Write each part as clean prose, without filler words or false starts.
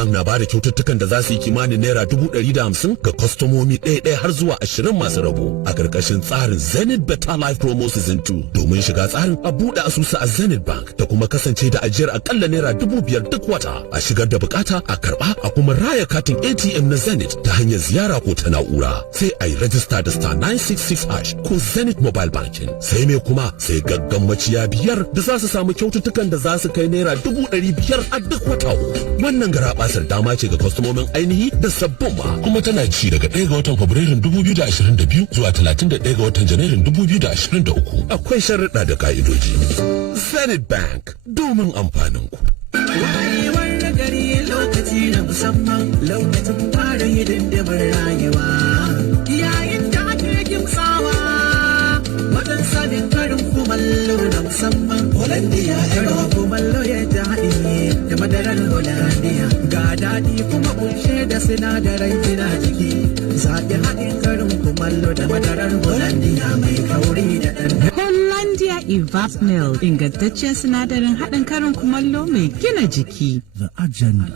Bank na bada kyaututtukan da za su yi kimanin naira 150,000 ga kwastomomi ɗaya har zuwa 20 masu rabo a ƙarƙashin tsarin Zenith Better Life Promo Season 2. Domin shiga tsarin a buɗe asusu a Zenith Bank da kuma kasance da ajiyar akalla naira 5,000 duk wata. A shigar da bukata a karɓa a kuma raya katin ATM na Zenith ta hanyar ziyara ko ta na'ura. Sai a yi rajista da star 966 ko Zenith Mobile Banking. Sai me kuma sai gaggan maciya biyar da za su samu kyaututtukan da za su kai naira 500,000 a duk wata. Wannan garabasar dama ce ga kwastomomin ainihi da sabbin ma kuma tana ci daga 1 ga watan Fabrairun 2022 zuwa 31 ga watan Janairun 2023. Akwai sharuɗa da ka'idoji. Zenith Bank domin amfanin ku. Wayewar da gari lokaci na musamman lokacin fara hidimar rayuwa. Yayin da ake kimtsawa wajen sanin karin kumallo na musamman. Hollandia karin kumallo ya daɗi da madarar Hollandia. Ga daɗi kuma kunshe da sinadaran gina jiki. Zaɓi haɗin karin kumallo da madarar Hollandia mai kauri da ɗan. Hollandia Evap Milk ingantaccen sinadarin haɗin karin kumallo mai gina jiki. The Agenda.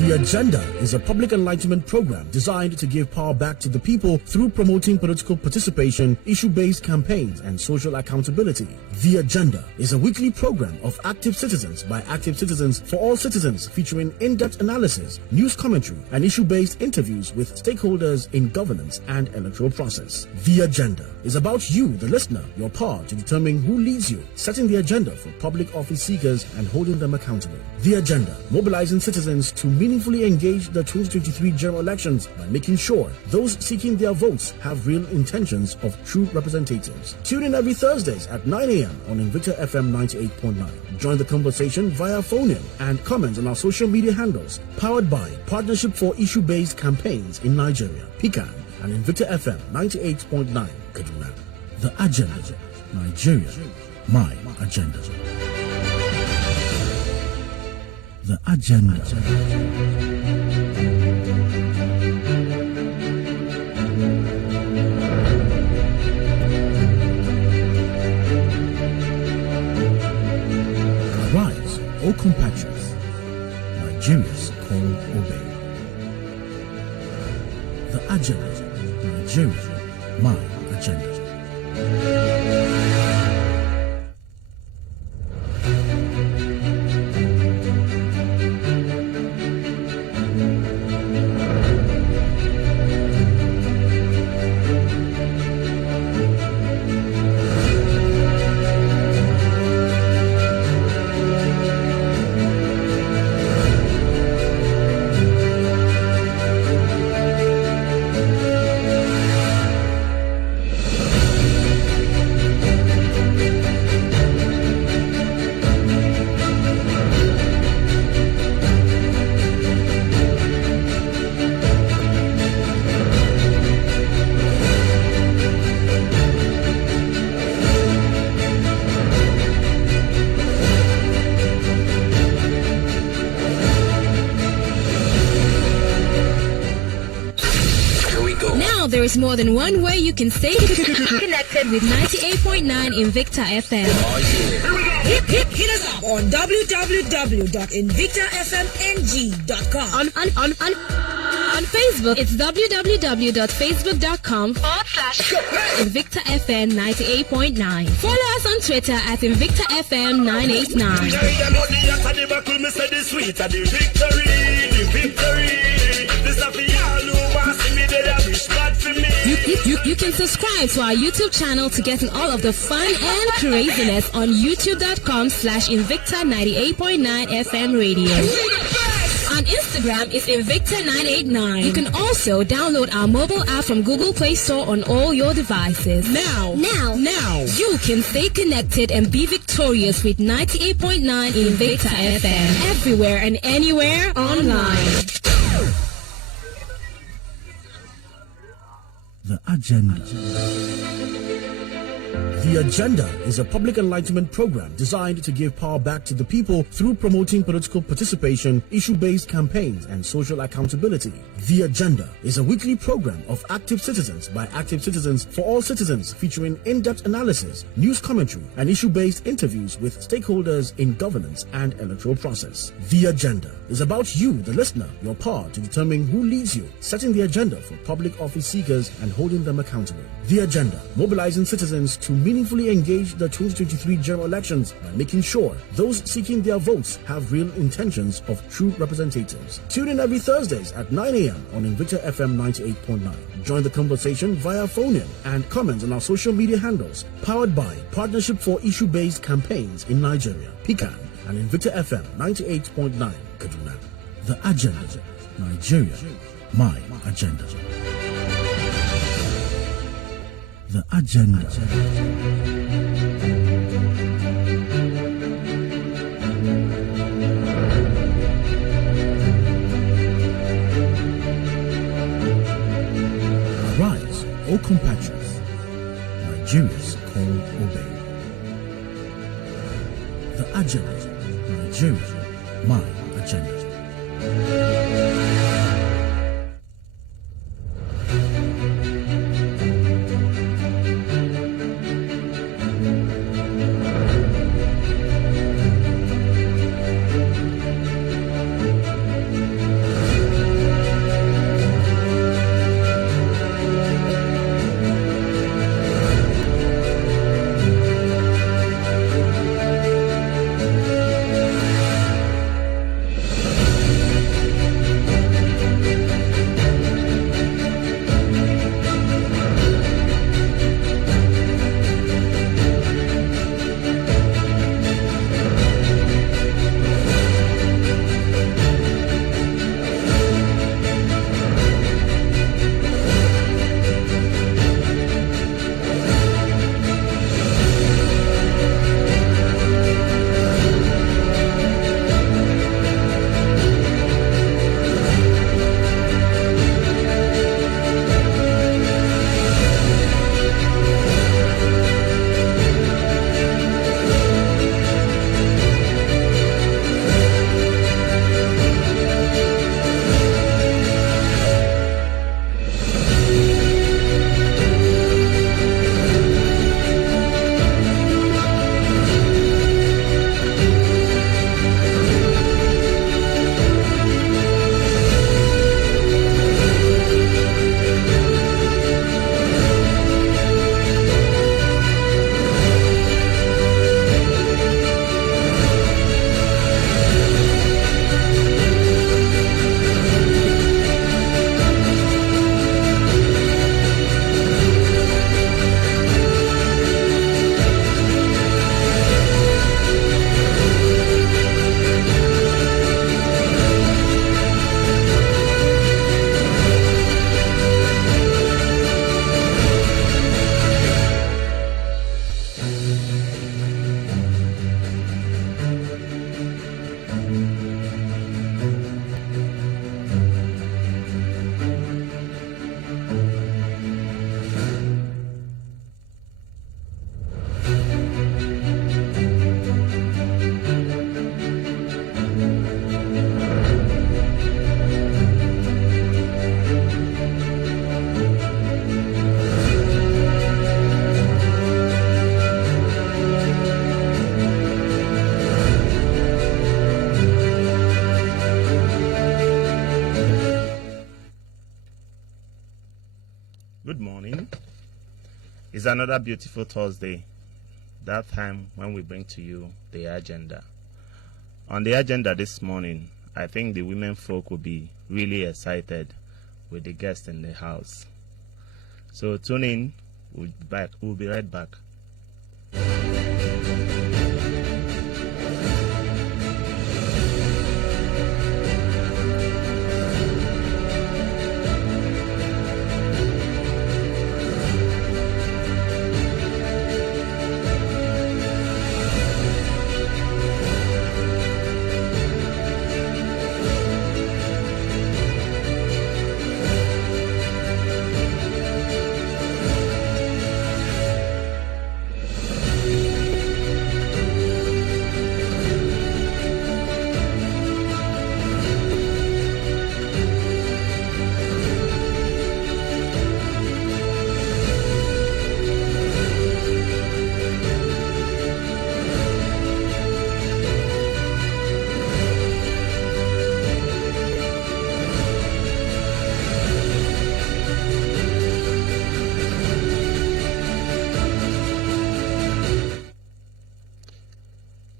The Agenda is a public enlightenment program designed to give power back to the people through promoting political participation, issue-based campaigns, and social accountability. The Agenda is a weekly program of active citizens by active citizens for all citizens, featuring in-depth analysis, news commentary, and issue-based interviews with stakeholders in governance and electoral process. The Agenda is about you, the listener, your power to determine who leads you, setting the agenda for public office seekers and holding them accountable. The Agenda, mobilizing citizens to meaningfully engage the 2023 general elections by making sure those seeking their votes have real intentions of true representatives. Tune in every Thursdays at 9 a.m. on Invicta FM 98.9. Join the conversation via phone-in and comment on our social media handles. Powered by Partnership for Issue-Based Campaigns in Nigeria, PICAN, and Invicta FM 98.9, Kaduna. The Agenda. Nigeria, my agenda. The Agenda. Arise, O compatriots, Nigeria's call obey. The Agenda. Nigeria, my agenda. There is more than one way you can stay connected with 98.9 Invicta FM. Hit us up on www.invictafmng.com. On Facebook, it's www.facebook.com/Invicta FM 98.9. Follow us on Twitter at Invicta FM 989. You can subscribe to our YouTube channel to get in all of the fun and craziness on youtube.com/Invicta 98.9 FM radio. On Instagram, it's Invicta 989. You can also download our mobile app from Google Play Store on all your devices. Now, you can stay connected and be victorious with 98.9 Invicta FM. Everywhere and anywhere online. The Agenda. The Agenda is a public enlightenment program designed to give power back to the people through promoting political participation, issue-based campaigns, and social accountability. The Agenda is a weekly program of active citizens by active citizens for all citizens, featuring in-depth analysis, news commentary, and issue-based interviews with stakeholders in governance and electoral process. The Agenda is about you, the listener, your power to determine who leads you, setting the agenda for public office seekers and holding them accountable. The Agenda, mobilizing citizens to meaningfully engage the 2023 general elections by making sure those seeking their votes have real intentions of true representatives. Tune in every Thursdays at 9 a.m. on Invicta FM 98.9. Join the conversation via phone-in and comments on our social media handles, powered by Partnership for Issue-Based Campaigns in Nigeria, PICAN, and Invicta FM 98.9, Kaduna. The Agenda. Nigeria, my agenda. The Agenda. Arise, O compatriots, Nigeria's call obey. The Agenda. Nigeria, my agenda. Good morning. It's another beautiful Thursday, that time when we bring to you the agenda. On the agenda this morning, I think the women folk will be really excited with the guests in the house. So tune in, we'll be right back.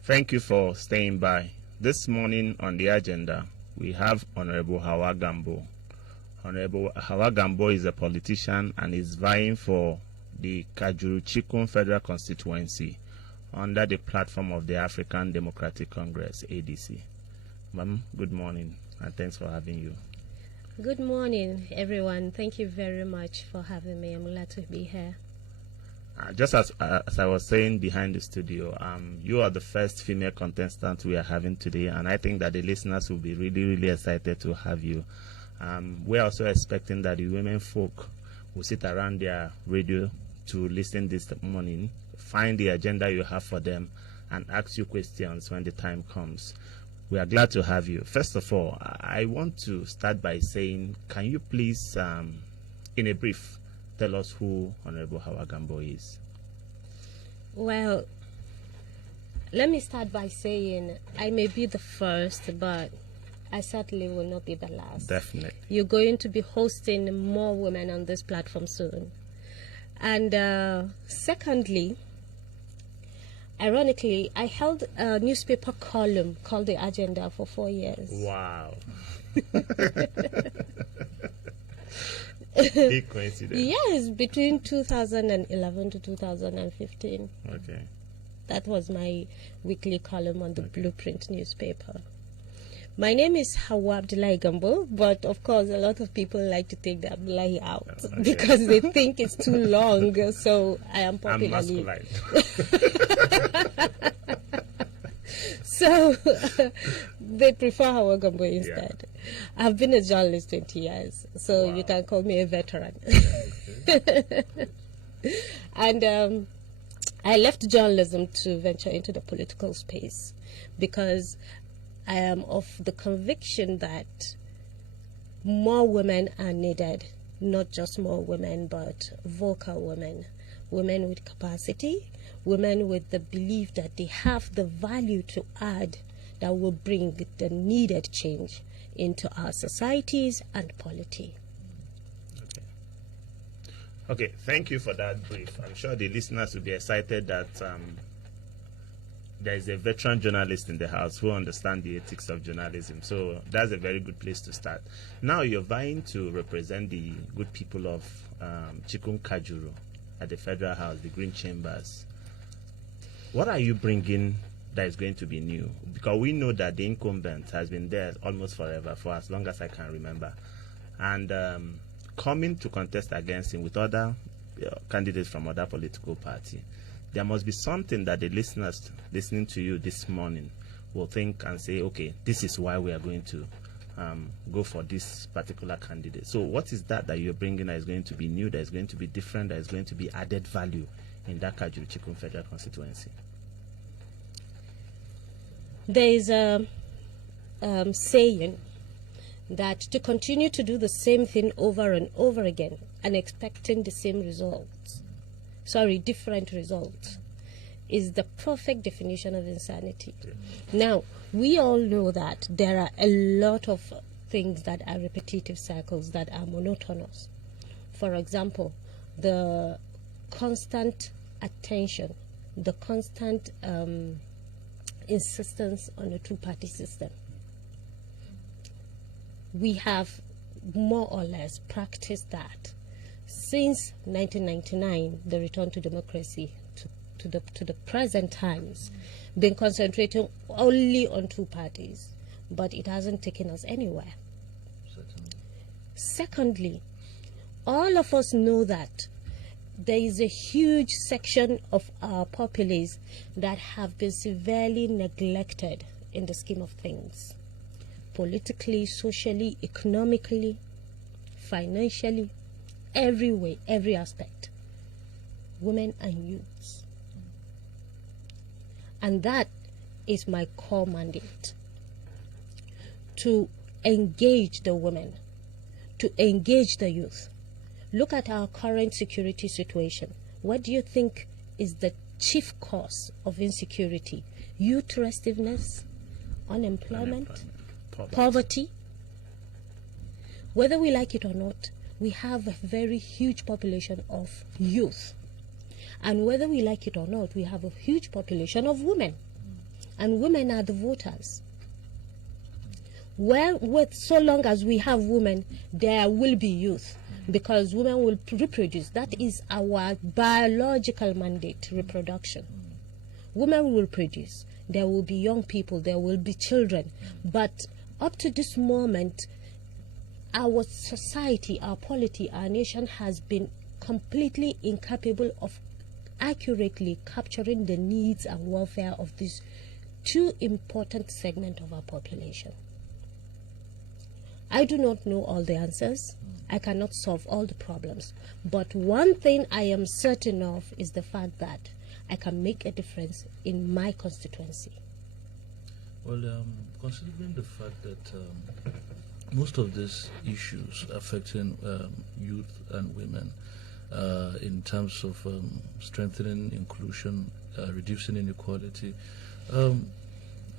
Thank you for staying by. This morning on the agenda, we have Honorable Hawa Gambo. Honorable Hawa Gambo is a politician and is vying for the Kajuru Chikun Federal Constituency under the platform of the African Democratic Congress, ADC. Ma'am, good morning, and thanks for having you. Good morning, everyone. Thank you very much for having me. I'm glad to be here. Just as I was saying behind the studio, you are the first female contestant we are having today, and I think that the listeners will be really, really excited to have you. We're also expecting that the women folk will sit around their radio to listen this morning, find the agenda you have for them, and ask you questions when the time comes. We are glad to have you. First of all, I want to start by saying, can you please, in a brief, tell us who Honorable Hawa Gambo is? Well, let me start by saying I may be the first, but I certainly will not be the last. Definitely. You're going to be hosting more women on this platform soon. And secondly, ironically, I held a newspaper column called The Agenda for 4 years. Wow. Big coincidence. Yes, between 2011 to 2015. Okay. That was my weekly column on the Blueprint newspaper. My name is Hawa Abdullahi Gambo, but of course a lot of people like to take the Abdullahi out because they think it's too long, so I am popularly... I'm masculine. So they prefer Hawa Gambo instead. Yeah. I've been a journalist 20 years, so you can call me a veteran. And I left journalism to venture into the political space because I am of the conviction that more women are needed, not just more women, but vocal women, women with capacity, women with the belief that they have the value to add that will bring the needed change into our societies and polity. Okay, thank you for that brief. I'm sure the listeners will be excited that there is a veteran journalist in the house who understands the ethics of journalism. So that's a very good place to start. Now you're vying to represent the good people of Chikun Kajuru at the Federal House, the Green Chambers. What are you bringing that is going to be new? Because we know that the incumbent has been there almost forever, for as long as I can remember. And coming to contest against him with other candidates from other political parties, there must be something that the listeners listening to you this morning will think and say, okay, this is why we are going to go for this particular candidate. So what is that you're bringing that is going to be new, that is going to be different, that is going to be added value in that Kajuru Chikun Federal Constituency? There is a saying that to continue to do the same thing over and over again and expecting the same results, different results, is the perfect definition of insanity. Yeah. Now, we all know that there are a lot of things that are repetitive cycles that are monotonous. For example, the constant attention, the constant insistence on a two-party system. We have more or less practiced that since 1999, the return to democracy, to the present times, been concentrating only on two parties, but it hasn't taken us anywhere. Secondly, all of us know that there is a huge section of our populace that have been severely neglected in the scheme of things, politically, socially, economically, financially, every way, every aspect. Women and youths. And that is my core mandate, to engage the women, to engage the youth. Look at our current security situation. What do you think is the chief cause of insecurity? Youth restiveness, unemployment, poverty. Whether we like it or not, we have a very huge population of youth. And whether we like it or not, we have a huge population of women. and women are the voters. So long as we have women, there will be youth, because women will reproduce. That is our biological mandate, reproduction. Women will produce. There will be young people, there will be children. But up to this moment, our society, our polity, our nation has been completely incapable of accurately capturing the needs and welfare of these two important segments of our population. I do not know all the answers. I cannot solve all the problems. But one thing I am certain of is the fact that I can make a difference in my constituency. Well, considering the fact that most of these issues affecting youth and women in terms of strengthening inclusion, reducing inequality,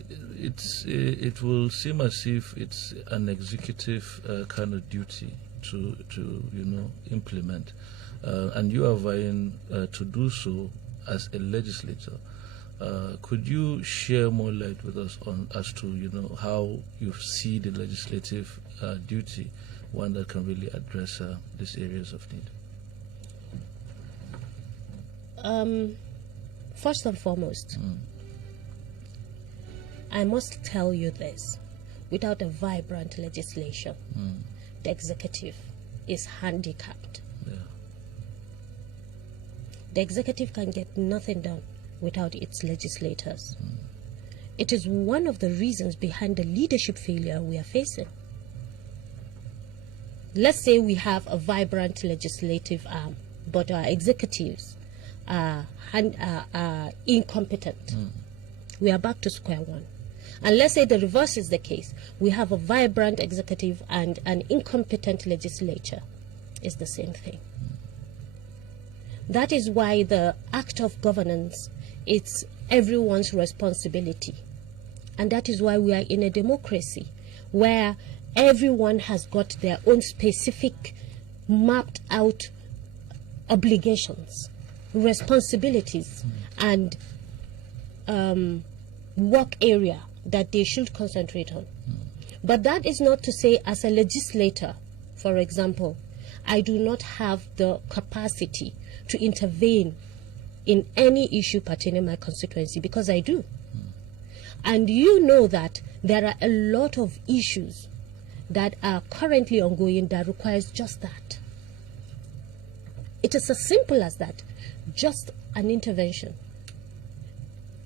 it will seem as if it's an executive kind of duty to implement, and you are vying to do so as a legislator. Could you share more light with us on as to how you see the legislative duty, one that can really address these areas of need? First and foremost, I must tell you this: without a vibrant legislation, the executive is handicapped. Yeah. The executive can get nothing done without its legislators. It is one of the reasons behind the leadership failure we are facing. Let's say we have a vibrant legislative arm, but our executives are incompetent. We are back to square one. And let's say the reverse is the case. We have a vibrant executive and an incompetent legislature. It's the same thing. That is why the act of governance, it's everyone's responsibility. And that is why we are in a democracy where everyone has got their own specific mapped out obligations, responsibilities, and work area that they should concentrate on. But that is not to say, as a legislator, for example, I do not have the capacity to intervene in any issue pertaining my constituency, because I do. And you know that there are a lot of issues that are currently ongoing that requires just that. It is as simple as that, just an intervention,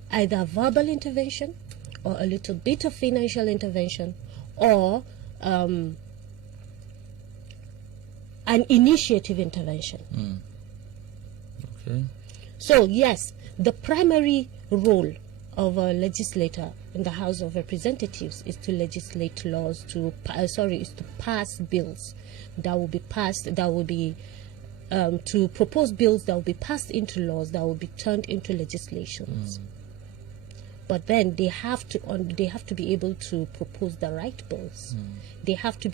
either verbal intervention or a little bit of financial intervention, or an initiative intervention. Okay. So yes, the primary role of a legislator in the House of Representatives is to legislate laws, to pass bills that will be passed, that will be to propose bills that will be passed into laws that will be turned into legislations. But then they have to be able to propose the right bills. They have to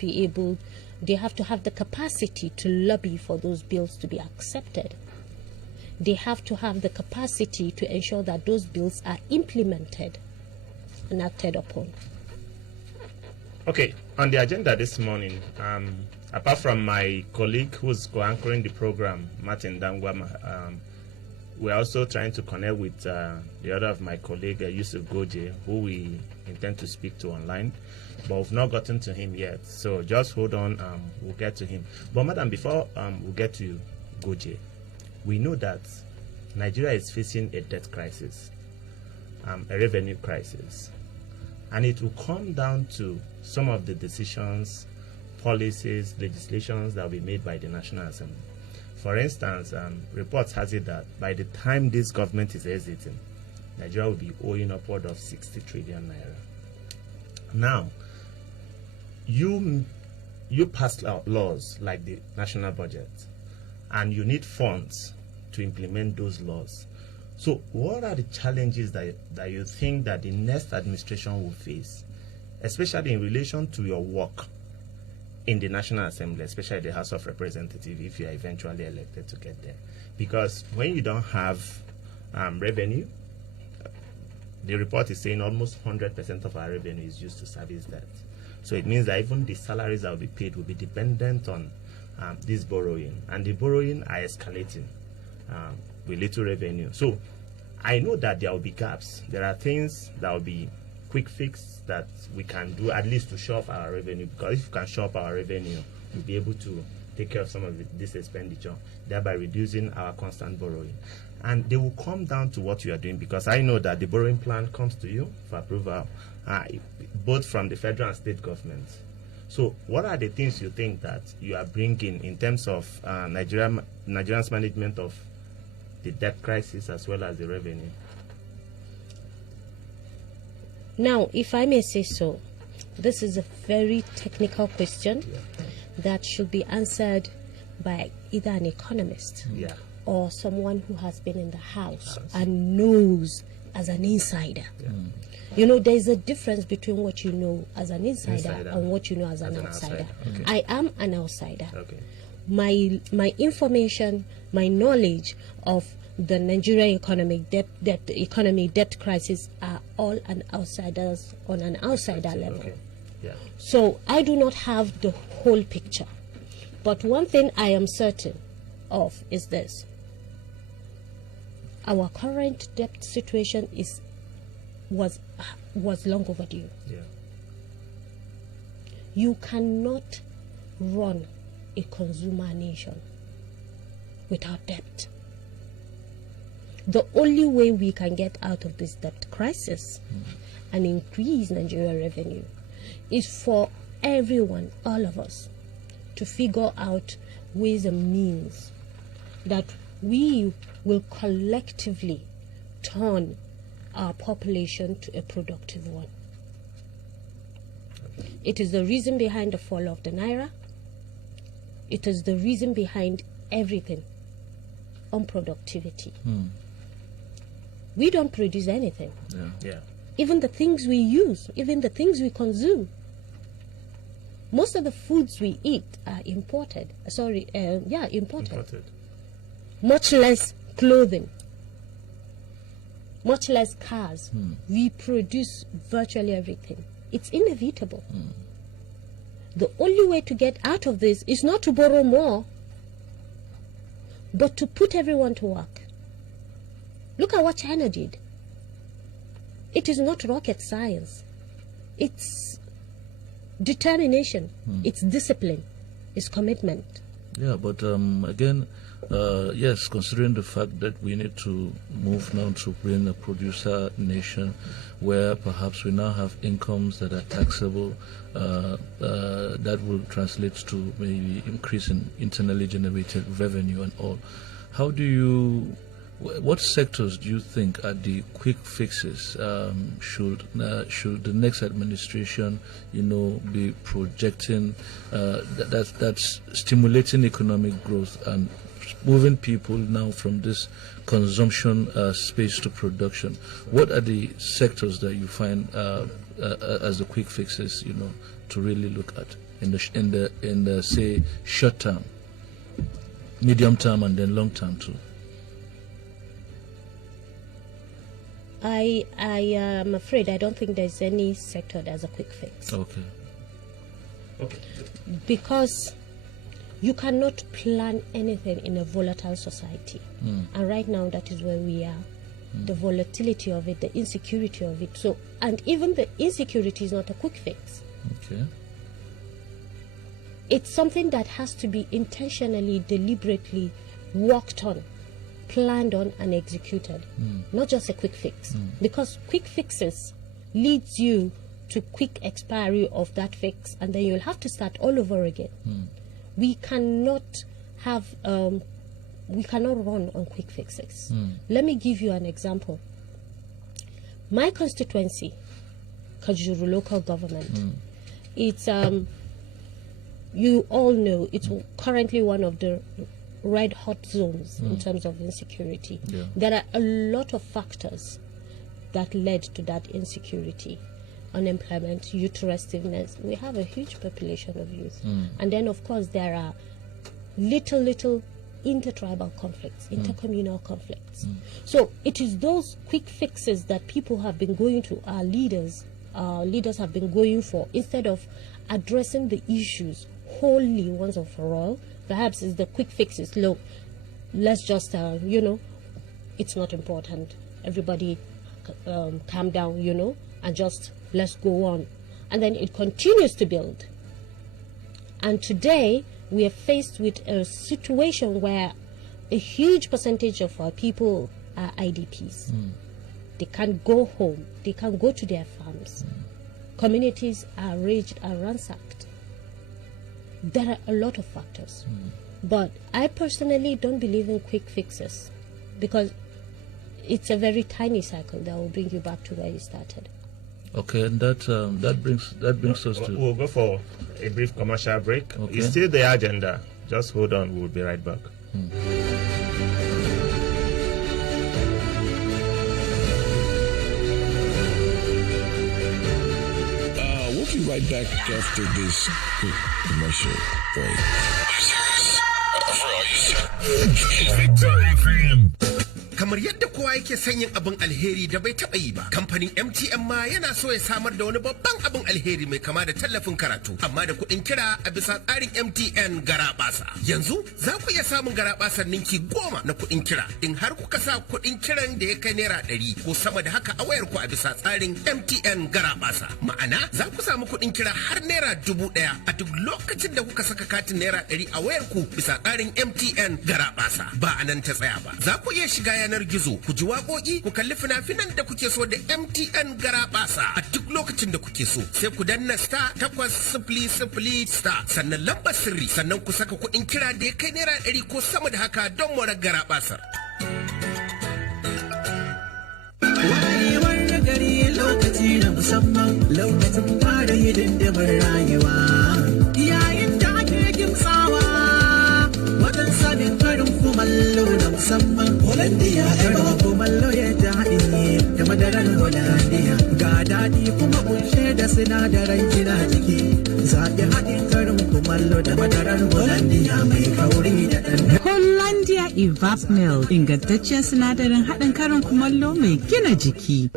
have the capacity to lobby for those bills to be accepted. They have to have the capacity to ensure that those bills are implemented and acted upon. Okay, on the agenda this morning, apart from my colleague who's co-anchoring the program, Martin Dangwama, we're also trying to connect with the other of my colleague, Yusuf Goje, who we intend to speak to online, but we've not gotten to him yet. So just hold on, we'll get to him. But madam, before we get to Goje, we know that Nigeria is facing a debt crisis, a revenue crisis, and it will come down to some of the decisions, policies, legislations that will be made by the National Assembly. For instance, reports has it that by the time this government is exiting, Nigeria will be owing upward of 60 trillion naira. Now, you pass laws like the national budget, and you need funds to implement those laws. So what are the challenges that you think that the next administration will face, especially in relation to your work in the National Assembly, especially the House of Representatives, if you are eventually elected to get there? Because when you don't have revenue, the report is saying almost 100% of our revenue is used to service debt. So it means that even the salaries that will be paid will be dependent on this borrowing, and the borrowing are escalating with little revenue. So I know that there will be gaps. There are things that will be quick fix that we can do at least to shore up our revenue, because if we can shore up our revenue, we'll be able to take care of some of this expenditure, thereby reducing our constant borrowing. And they will come down to what you are doing, because I know that the borrowing plan comes to you for approval, both from the federal and state governments. So what are the things you think that you are bringing in terms of Nigeria's management of the debt crisis as well as the revenue? Now, if I may say so, this is a very technical question that should be answered by either an economist or someone who has been in the house and knows as an insider. You know, there's a difference between what you know as an insider and what you know as an outsider. Okay. I am an outsider. Okay. My information, my knowledge of the Nigerian economic debt crisis are all on an outsider level. Okay. Yeah. So I do not have the whole picture. But one thing I am certain of is this: our current debt situation was long overdue. Yeah. You cannot run a consumer nation without debt. The only way we can get out of this debt crisis and increase Nigeria revenue is for everyone, all of us, to figure out ways and means that we will collectively turn our population to a productive one. It is the reason behind the fall of the Naira. It is the reason behind everything on productivity. We don't produce anything. Yeah. Even the things we use, even the things we consume. Most of the foods we eat are imported. Imported. Much less clothing. Much less cars. We produce virtually everything. It's inevitable. The only way to get out of this is not to borrow more, but to put everyone to work. Look at what China did. It is not rocket science. It's determination. It's discipline. It's commitment. Yeah, but again, yes, considering the fact that we need to move now to being a producer nation where perhaps we now have incomes that are taxable, that will translate to maybe increase in internally generated revenue and all. What sectors do you think are the quick fixes? Should the next administration, be projecting that's stimulating economic growth and moving people now from this consumption space to production? What are the sectors that you find as the quick fixes, to really look at in the say short term, medium term, and then long term too? I am afraid I don't think there's any sector that's a quick fix. Okay. Because you cannot plan anything in a volatile society. And right now that is where we are. The volatility of it, the insecurity of it. So, and even the insecurity is not a quick fix. Okay. It's something that has to be intentionally, deliberately worked on, planned on, and executed. Not just a quick fix. Because quick fixes leads you to quick expiry of that fix, and then you'll have to start all over again. We cannot run on quick fixes. Let me give you an example. My constituency, Kajuru local government, it's you all know it's currently one of the red hot zones in terms of insecurity. There are a lot of factors that led to that insecurity. Unemployment, youth restiveness. We have a huge population of youth. And then, of course, there are little intertribal conflicts, intercommunal conflicts. So it is those quick fixes that people have been going to, our leaders have been going for, instead of addressing the issues wholly once and for all. Perhaps it's the quick fixes. Look, let's just, it's not important. Everybody calm down, and just let's go on. And then it continues to build. And today, we are faced with a situation where a huge percentage of our people are IDPs. They can't go home. They can't go to their farms. Communities are ransacked. There are a lot of factors. But I personally don't believe in quick fixes, because it's a very tiny cycle that will bring you back to where you started. Okay, and that brings us to... We'll go for a brief commercial break. Okay. It's still the agenda. Just hold on. We'll be right back. We'll be right back after this commercial break. Victor FM. Kamar yadda kowa yake son yin abin alheri da bai taɓa yi ba, kamfanin MTN ma yana so ya samar da wani babban abin alheri mai kama da tallafin karatu, amma da kuɗin kira a bisa tsarin MTN Garabasa. Yanzu za ku iya samun Garabasar ninki 10 na kuɗin kira in har kuka sa kuɗin kiran da ya kai naira 100 ko sama da haka a wayar ku a bisa tsarin MTN Garabasa. Ma'ana za ku samu kuɗin kira har naira 1000 a duk lokacin da kuka saka katin naira 100 a wayar ku bisa tsarin MTN Garabasa. Ba a nan ta tsaya ba. Za ku iya shiga yanar gizo ku ji waƙoƙi, ku kalli fina-finan da kuke so da MTN Garabasa a duk lokacin da kuke so. Sai ku danna *800* sannan lambar sirri, sannan ku saka kuɗin kira da ya kai naira 100 ko sama da haka don morar Garabasar. Wayewar gari lokaci na musamman, lokacin fara hidindimar rayuwa. Yayin da ake kimtsawa wajen sanin karin kumallo na musamman. Hollandia karin kumallo ya daɗi da madarar Hollandia. Ga daɗi kuma kunshe da sinadaran gina jiki. Zaɓi haɗin karin kumallo da madarar Hollandia mai kauri da ɗan. Hollandia Evap Milk, ingantaccen sinadarin haɗin karin kumallo mai gina jiki.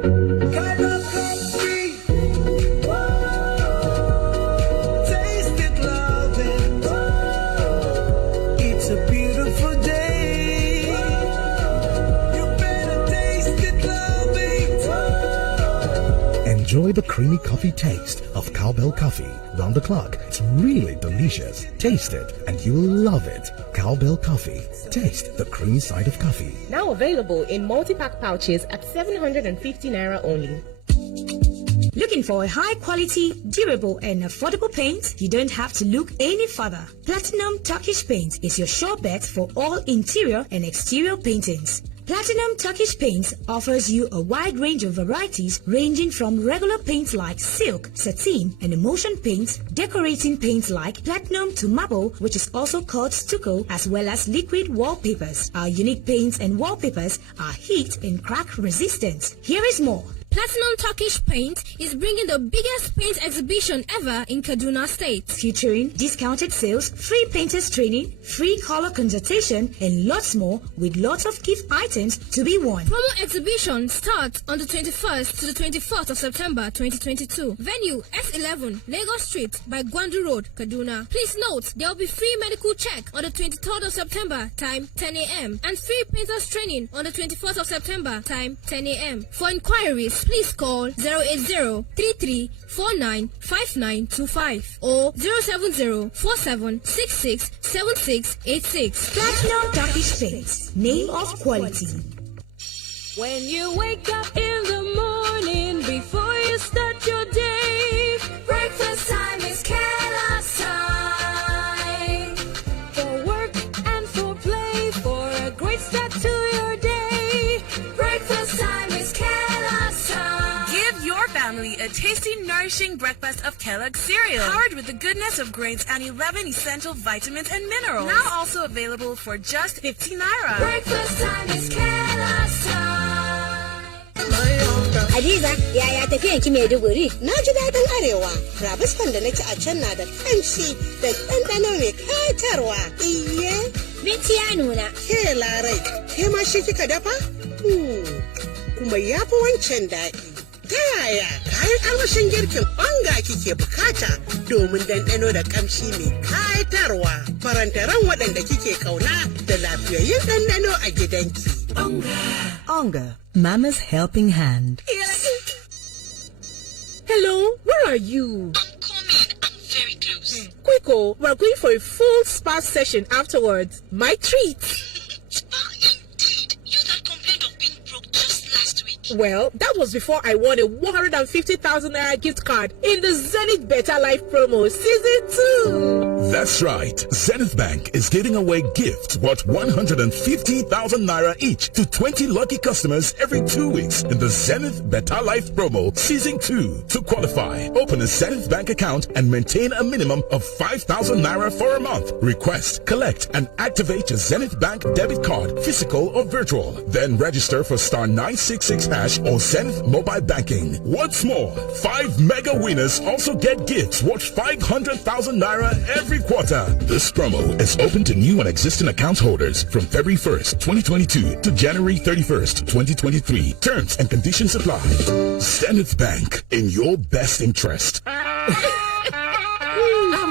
Enjoy the creamy coffee taste of Cowbell Coffee round the clock. It's really delicious. Taste it and you will love it. Cowbell Coffee. Taste the creamy side of coffee. Now available in multi-pack pouches at 750 Naira only. Looking for a high-quality, durable and affordable paint? You don't have to look any further. Platinum Turkish Paint is your sure bet for all interior and exterior paintings. Platinum Turkish Paints offers you a wide range of varieties ranging from regular paints like silk, satin, and emulsion paints, decorating paints like platinum to marble, which is also called stucco, as well as liquid wallpapers. Our unique paints and wallpapers are heat and crack resistant. Here is more. Platinum Turkish Paint is bringing the biggest paint exhibition ever in Kaduna State. Featuring discounted sales, free painters training, free color consultation, and lots more with lots of gift items to be won. Promo exhibition starts on the 21st to the 24th of September 2022. Venue S11 Lagos Street by Gwandu Road, Kaduna. Please note there will be free medical check on the 23rd of September, time 10 a.m. and free painters training on the 24th of September, time 10 a.m. For inquiries, please call 080-3349-5925 or 070-4766-7686. Platinum Turkish Paints, name of quality. When you wake up in the morning, before you start your day, breakfast time is Kellogg's time. For work and for play, for a great start to your day, breakfast time is Kellogg's time. Give your family a tasty, nourishing breakfast of Kellogg's cereal, powered with the goodness of grains and 11 essential vitamins and minerals. Now also available for just 50 Naira. Breakfast time is Kellogg's time. Hadiza, yaya tafiyan ki Maiduguri? Na ji daɗin Arewa. Rabiskan da nake a can na da kanshi da ɗanɗano mai katarwa. Iye. abinci ya nuna. Ke Larai, ke ma shi kika dafa? Kuma ya fi wancan daɗi. Ta yaya kayan armashin girkin onga kike bukata domin ɗanɗano da ƙamshi mai kayatarwa. Farantaran waɗanda kike ƙauna da lafiyayyen ɗanɗano a gidanki. Onga, Mama's helping hand. Hello, where are you? I'm coming. I'm very close. Quico, we're going for a full spa session afterwards. My treat. Spa indeed. You that complained of being broke just last week. Well, that was before I won a 150,000 naira gift card in the Zenith Better Life promo season 2. That's right. Zenith Bank is giving away gifts worth 150,000 naira each to 20 lucky customers every 2 weeks in the Zenith Better Life promo season 2. To qualify, open a Zenith Bank account and maintain a minimum of 5,000 naira for a month. Request, collect, and activate your Zenith Bank debit card, physical or virtual. Then register for star 966 hash or Zenith mobile banking. What's more, 5 mega winners also get gifts worth 500,000 naira every quarter. This promo is open to new and existing account holders from February 1st, 2022 to January 31st, 2023. Terms and conditions apply. Zenith Bank, in your best interest.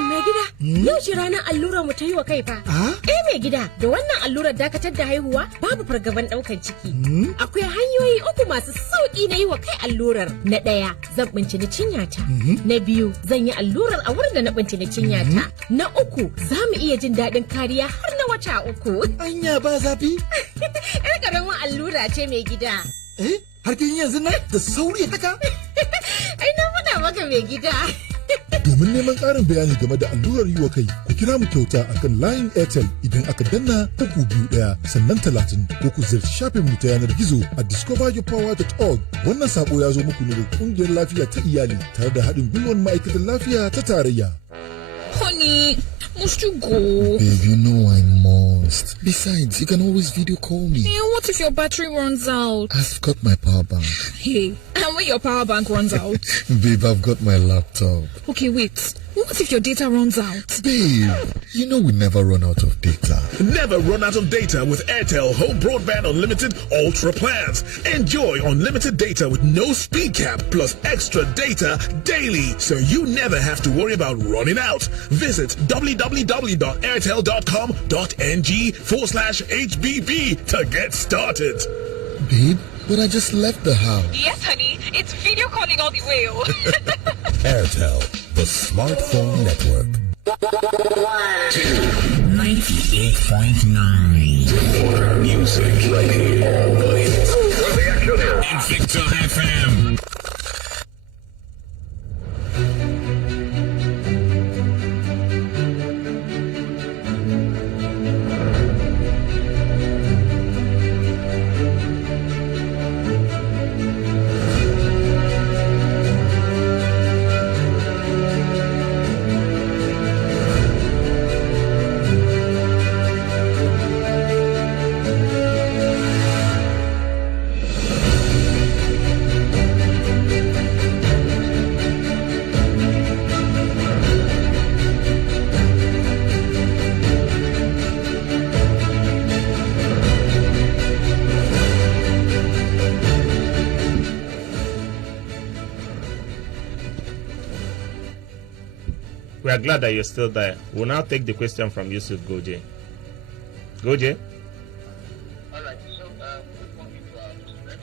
Mai gida, yau ce ranar allura mu ta yi wa kai fa. Mai gida, da wannan allurar dakatar da haihuwa babu fargaban ɗaukar ciki. Akwai hanyoyi 3 masu sauƙi na yi wa kai allurar. Na ɗaya, zan bincini cinyata. Na biyu, zan yi allurar a wurin da na bincini cinyata. Na uku, za mu iya jin daɗin kariya har na wata 3. Anya ba zafi? Yar ƙaramin allura ce mai gida. Har kin yanzu nan da sauri haka? Ai na faɗa maka mai gida. Domin neman ƙarin bayani game da allurar yi wa kai, ku kira mu kyauta akan layin Airtel idan aka danna 321 sannan 30 ko ku ziyarci shafin mu ta yanar gizo a discoveryourpower.org. Wannan sako ya zo muku ne da ƙungiyar lafiya ta iyali tare da haɗin gwiwar ma'aikatan lafiya ta tarayya. Honey, must you go? Babe, you know I must. Besides, you can always video call me. Hey, what if your battery runs out? I've got my power bank. Hey, and when your power bank runs out? Babe, I've got my laptop. Okay, wait. What if your data runs out? Babe, you know we never run out of data. Never run out of data with Airtel Home Broadband Unlimited Ultra plans. Enjoy unlimited data with no speed cap plus extra data daily, so you never have to worry about running out. Visit www.airtel.com.ng/HBB to get started. Babe, but I just left the house. Yes, honey. It's video calling all the way. Airtel, the smartphone network. 98.9 Music right here. All the hits. Invicta FM. We are glad that you're still there. We'll now take the question from Yusuf Goje. Goje? All right. So, good morning to our listeners.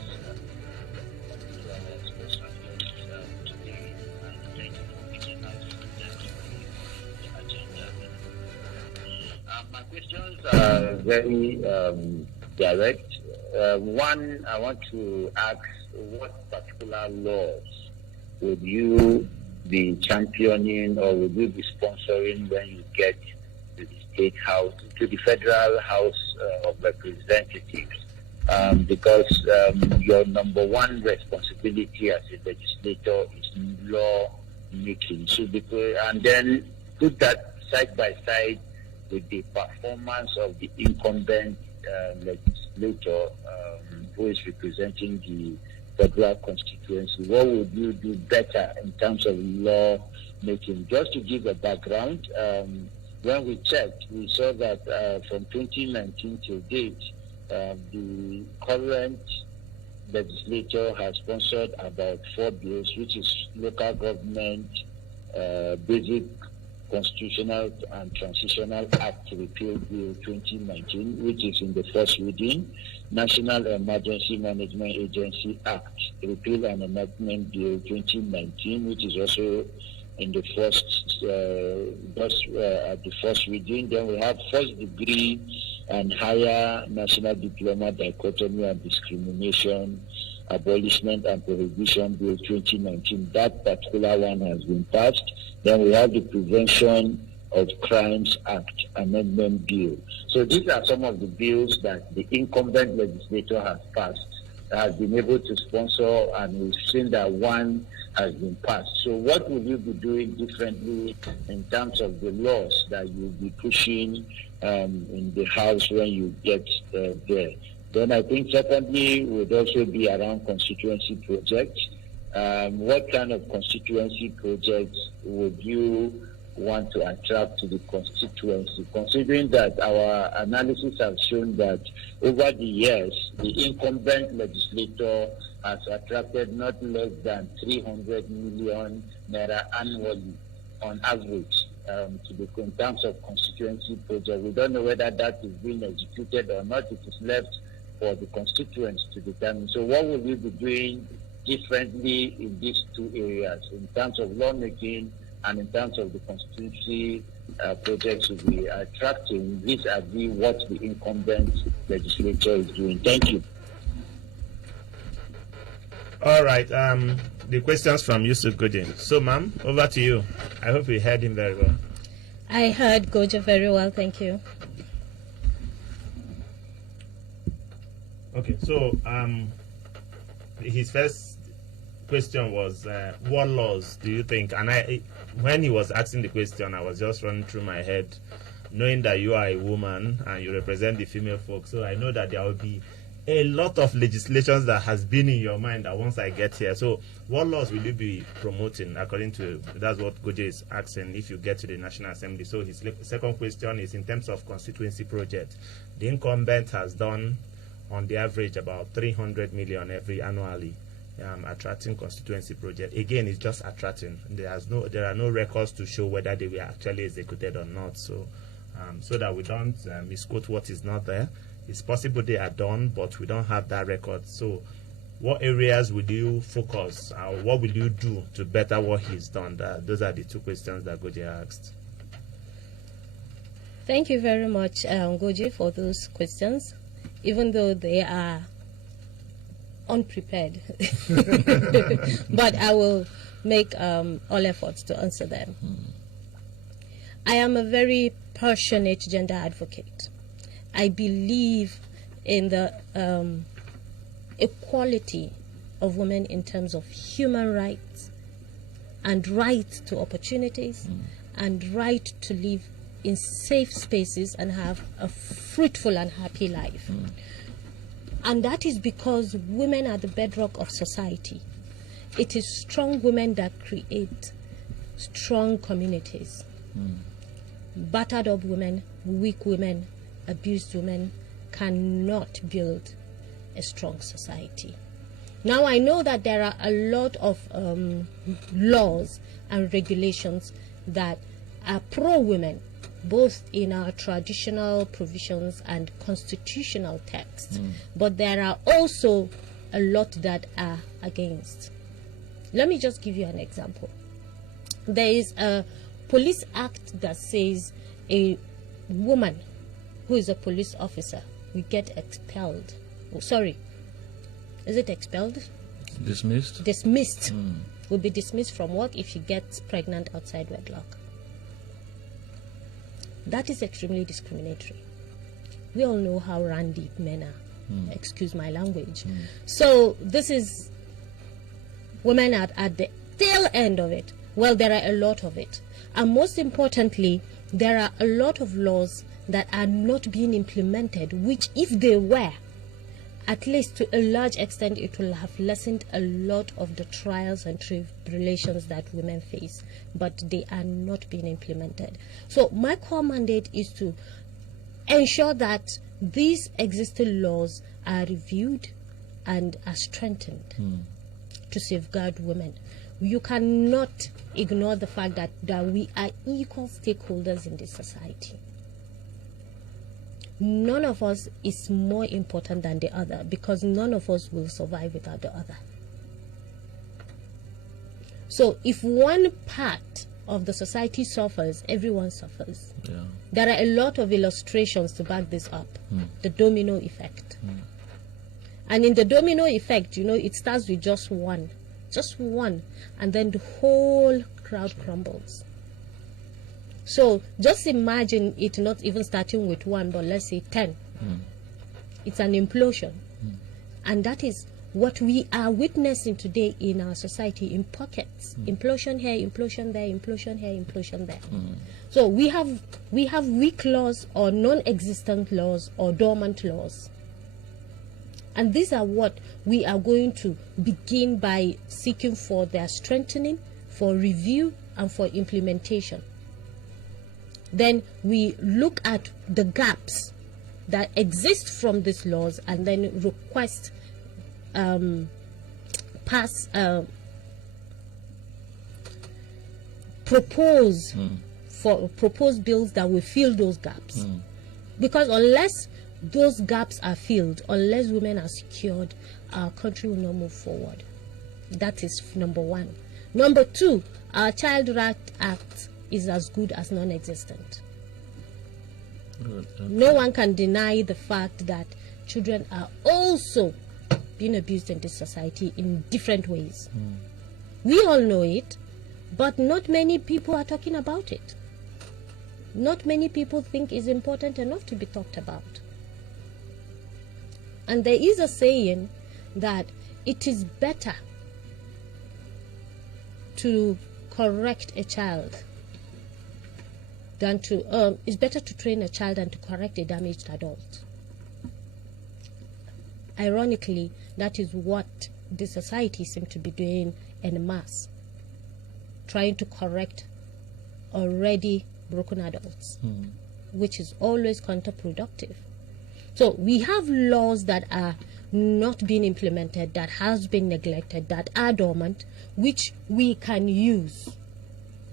My questions are very direct. One, I want to ask what particular laws would you be championing or would you be sponsoring when you get to the state house, to the federal house of representatives? Because your number one responsibility as a legislator is law making. So and then put that side by side with the performance of the incumbent legislator who is representing the federal constituency. What would you do better in terms of law making? Just to give a background, when we checked, we saw that from 2019 till date, the current legislature has sponsored about 4 bills, which is Local Government Basic Constitutional and Transitional Act Repeal Bill 2019, which is in the first reading, National Emergency Management Agency Act Repeal and Amendment Bill 2019, which is also in the first reading. Then we have first degree and higher national diploma dichotomy and discrimination, abolishment and prohibition bill 2019. That particular one has been passed. Then we have the Prevention of Crimes Act Amendment Bill. So these are some of the bills that the incumbent legislature has passed, has been able to sponsor, and we've seen that one has been passed. So what will you be doing differently in terms of the laws that you'll be pushing in the House when you get there? Then I think secondly would also be around constituency projects. What kind of constituency projects would you want to attract to the constituency, considering that our analysis has shown that over the years, the incumbent legislator has attracted not less than 300 million naira annually on average in terms of constituency project. We don't know whether that is being executed or not. It is left for the constituents to determine. So what will you be doing differently in these two areas, in terms of lawmaking and in terms of the constituency projects to be attracting vis-a-vis what the incumbent legislature is doing? Thank you. All right. The questions from Yusuf Goje. So, ma'am, over to you. I hope you heard him very well. I heard Goje very well. Thank you. Okay. So, his first question was, what laws do you think? And when he was asking the question, I was just running through my head, knowing that you are a woman and you represent the female folk. So I know that there will be a lot of legislations that has been in your mind that once I get here. So what laws will you be promoting according to, that's what Goje is asking, if you get to the National Assembly? So his second question is in terms of constituency project. The incumbent has done on the average about 300 million annually. Attracting constituency project. Again, it's just attracting. There are no records to show whether they were actually executed or not. So, so that we don't misquote what is not there. It's possible they are done, but we don't have that record. So, what areas will you focus? What will you do to better what he's done? Those are the two questions that Goje asked. Thank you very much, Goje, for those questions, even though they are unprepared. But I will make all efforts to answer them. I am a very passionate gender advocate. I believe in the equality of women in terms of human rights and right to opportunities and right to live in safe spaces and have a fruitful and happy life. And that is because women are the bedrock of society. It is strong women that create strong communities. Battered up women, weak women, abused women cannot build a strong society. Now I know that there are a lot of laws and regulations that are pro-women, both in our traditional provisions and constitutional texts, but there are also a lot that are against. Let me just give you an example. There is a police act that says a woman who is a police officer will get expelled. Oh, sorry, is it expelled? Dismissed? Dismissed. Will be dismissed from work if she gets pregnant outside wedlock. That is extremely discriminatory. We all know how randy men are. Excuse my language. So this is women at the tail end of it. Well, there are a lot of it. And most importantly, there are a lot of laws that are not being implemented, which if they were, at least to a large extent, it will have lessened a lot of the trials and tribulations that women face, but they are not being implemented. So my core mandate is to ensure that these existing laws are reviewed and are strengthened to safeguard women. You cannot ignore the fact that we are equal stakeholders in this society. None of us is more important than the other, because none of us will survive without the other. So if one part of the society suffers, everyone suffers. Yeah. There are a lot of illustrations to back this up. The domino effect. And in the domino effect, it starts with just one, and then the whole crowd crumbles. So just imagine it not even starting with one, but let's say 10. It's an implosion. And that is what we are witnessing today in our society, in pockets. Implosion here, implosion there, implosion here, implosion there. So we have weak laws or non-existent laws or dormant laws. And these are what we are going to begin by seeking for their strengthening, for review, and for implementation. Then we look at the gaps that exist from these laws and then request propose bills that will fill those gaps. Because unless those gaps are filled, unless women are secured, our country will not move forward. That is number one. Number two, our Child Right Act is as good as non-existent. No one can deny the fact that children are also being abused in this society in different ways. We all know it, but not many people are talking about it. Not many people think it's important enough to be talked about. And there is a saying that it is better to correct a child than to it's better to train a child than to correct a damaged adult. Ironically, that is what the society seems to be doing en masse, trying to correct already broken adults, which is always counterproductive. So we have laws that are not being implemented, that has been neglected, that are dormant, which we can use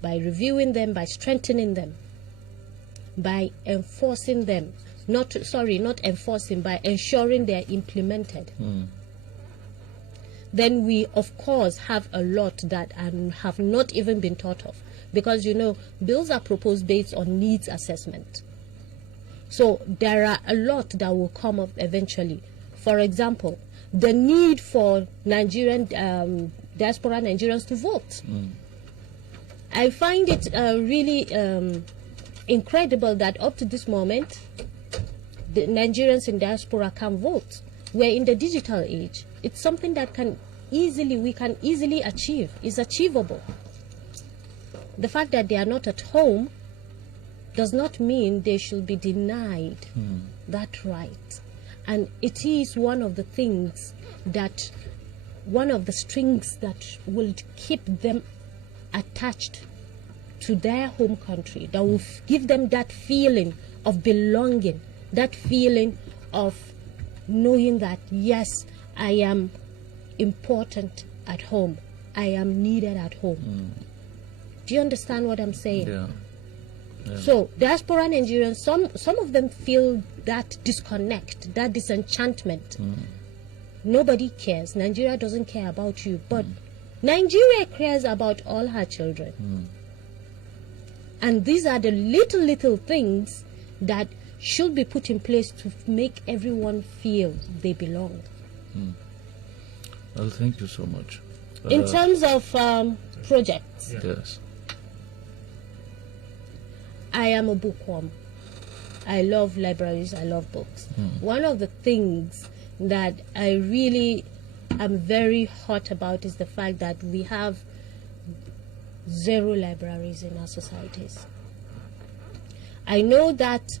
by reviewing them, by strengthening them, by enforcing them. Not enforcing, by ensuring they are implemented. Then we, of course, have a lot that have not even been thought of. Because, bills are proposed based on needs assessment. So there are a lot that will come up eventually. For example, the need for Nigerian diaspora Nigerians to vote. I find it really incredible that up to this moment, the Nigerians in diaspora can vote. We're in the digital age. It's something that we can easily achieve. It's achievable. The fact that they are not at home does not mean they should be denied that right. And it is one of the strings that will keep them attached to their home country, that will give them that feeling of belonging, that feeling of knowing that, yes, I am important at home, I am needed at home. Do you understand what I'm saying? Yeah. So diaspora Nigerians, some of them feel that disconnect, that disenchantment. Nobody cares. Nigeria doesn't care about you, but Nigeria cares about all her children. And these are the little things that should be put in place to make everyone feel they belong. Well, thank you so much. In terms of projects, yes, I am a bookworm. I love libraries, I love books. One of the things that I really am very hot about is the fact that we have 0 libraries in our societies. I know that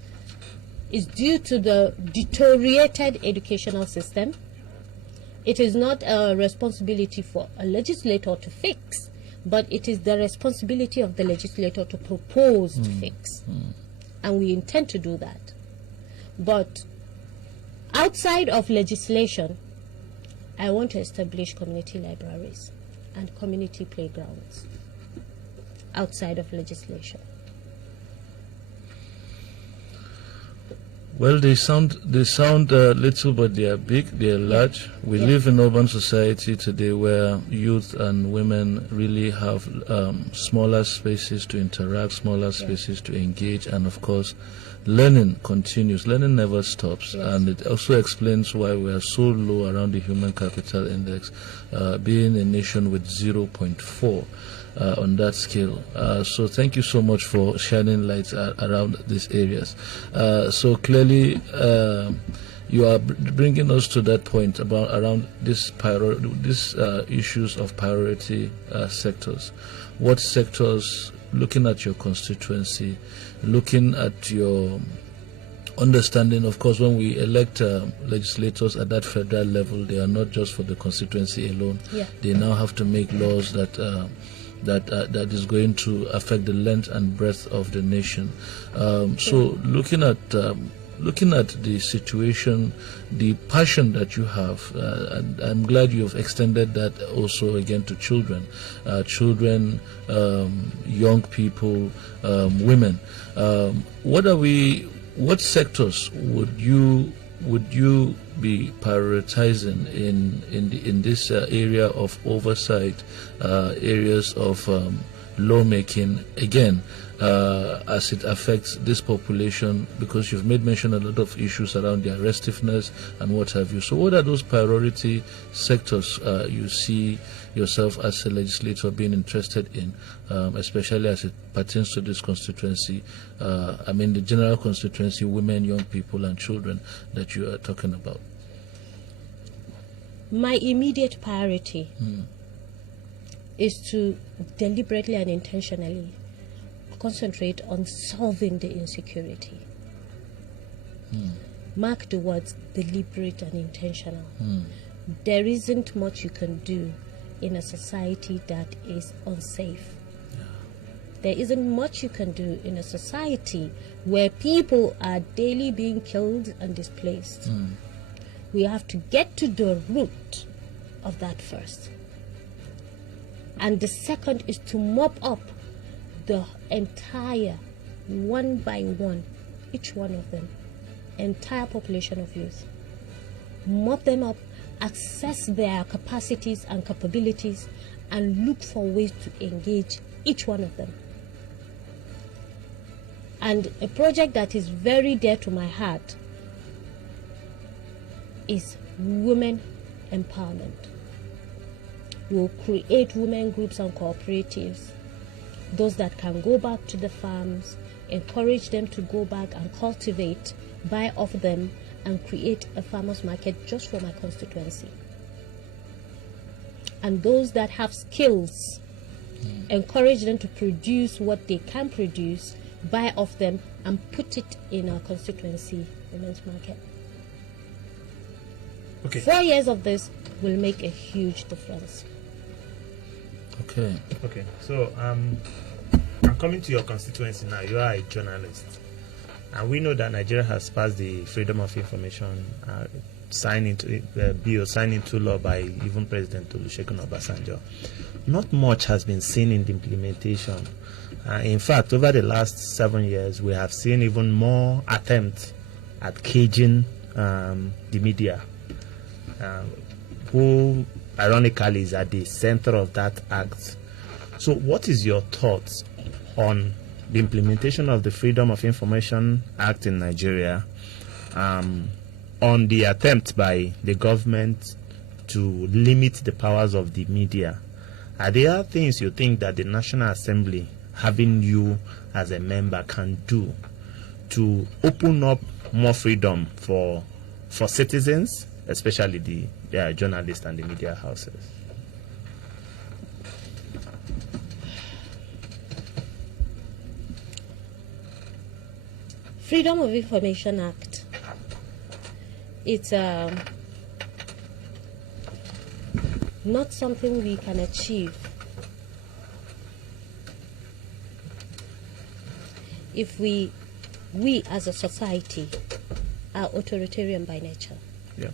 is due to the deteriorated educational system. It is not a responsibility for a legislator to fix, but it is the responsibility of the legislator to propose to fix. And we intend to do that. But outside of legislation, I want to establish community libraries and community playgrounds outside of legislation. Well, they sound little, but they are big, they are large. We live in urban society today where youth and women really have smaller spaces to interact, smaller spaces to engage, and of course, learning continues. Learning never stops, and it also explains why we are so low around the human capital index, being a nation with 0.4. On that scale. So thank you so much for shining lights around these areas. So clearly you are bringing us to that point about around this issues of priority sectors. What sectors, looking at your constituency, looking at your understanding, of course, when we elect legislators at that federal level, they are not just for the constituency alone. They now have to make laws that is going to affect the length and breadth of the nation. So looking at the situation, the passion that you have, and I'm glad you have extended that also again to children, young people, women. What sectors would you be prioritizing in this area of oversight, areas of lawmaking, again, as it affects this population, because you've made mention a lot of issues around their restiveness and what have you. So what are those priority sectors you see yourself as a legislator being interested in, especially as it pertains to this constituency, the general constituency, women, young people and children that you are talking about? My immediate priority is to deliberately and intentionally concentrate on solving the insecurity. Mark the words deliberate and intentional. There isn't much you can do in a society that is unsafe. There isn't much you can do in a society where people are daily being killed and displaced. We have to get to the root of that first. And the second is to mop up the entire, one by one, each one of them, entire population of youth. Mop them up, assess their capacities and capabilities, and look for ways to engage each one of them. And a project that is very dear to my heart is women empowerment. We'll create women groups and cooperatives, those that can go back to the farms, encourage them to go back and cultivate, buy off them, and create a farmers market just for my constituency. And those that have skills, encourage them to produce what they can produce, buy off them, and put it in our constituency women's market. 4 years of this will make a huge difference. Okay. So I'm coming to your constituency now. You are a journalist, and we know that Nigeria has passed the Freedom of Information bill signed into law by even President Olusegun Obasanjo. Not much has been seen in the implementation. In fact, over the last 7 years, we have seen even more attempts at caging the media, who ironically is at the center of that act. So what is your thoughts on the implementation of the Freedom of Information Act in Nigeria, on the attempt by the government to limit the powers of the media? Are there things you think that the National Assembly, having you as a member, can do to open up more freedom for citizens, especially the journalists and the media houses? Freedom of Information Act. It's not something we can achieve if we as a society are authoritarian by nature. Yeah.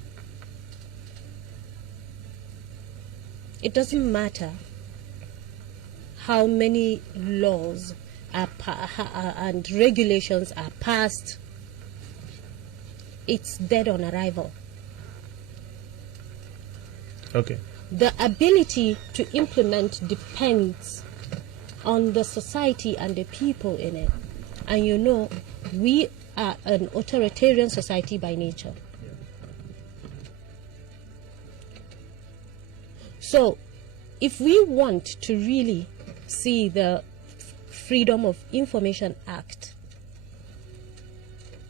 It doesn't matter how many laws and regulations are passed. It's dead on arrival. Okay. The ability to implement depends on the society and the people in it. And you know, we are an authoritarian society by nature. So, if we want to really see the Freedom of Information Act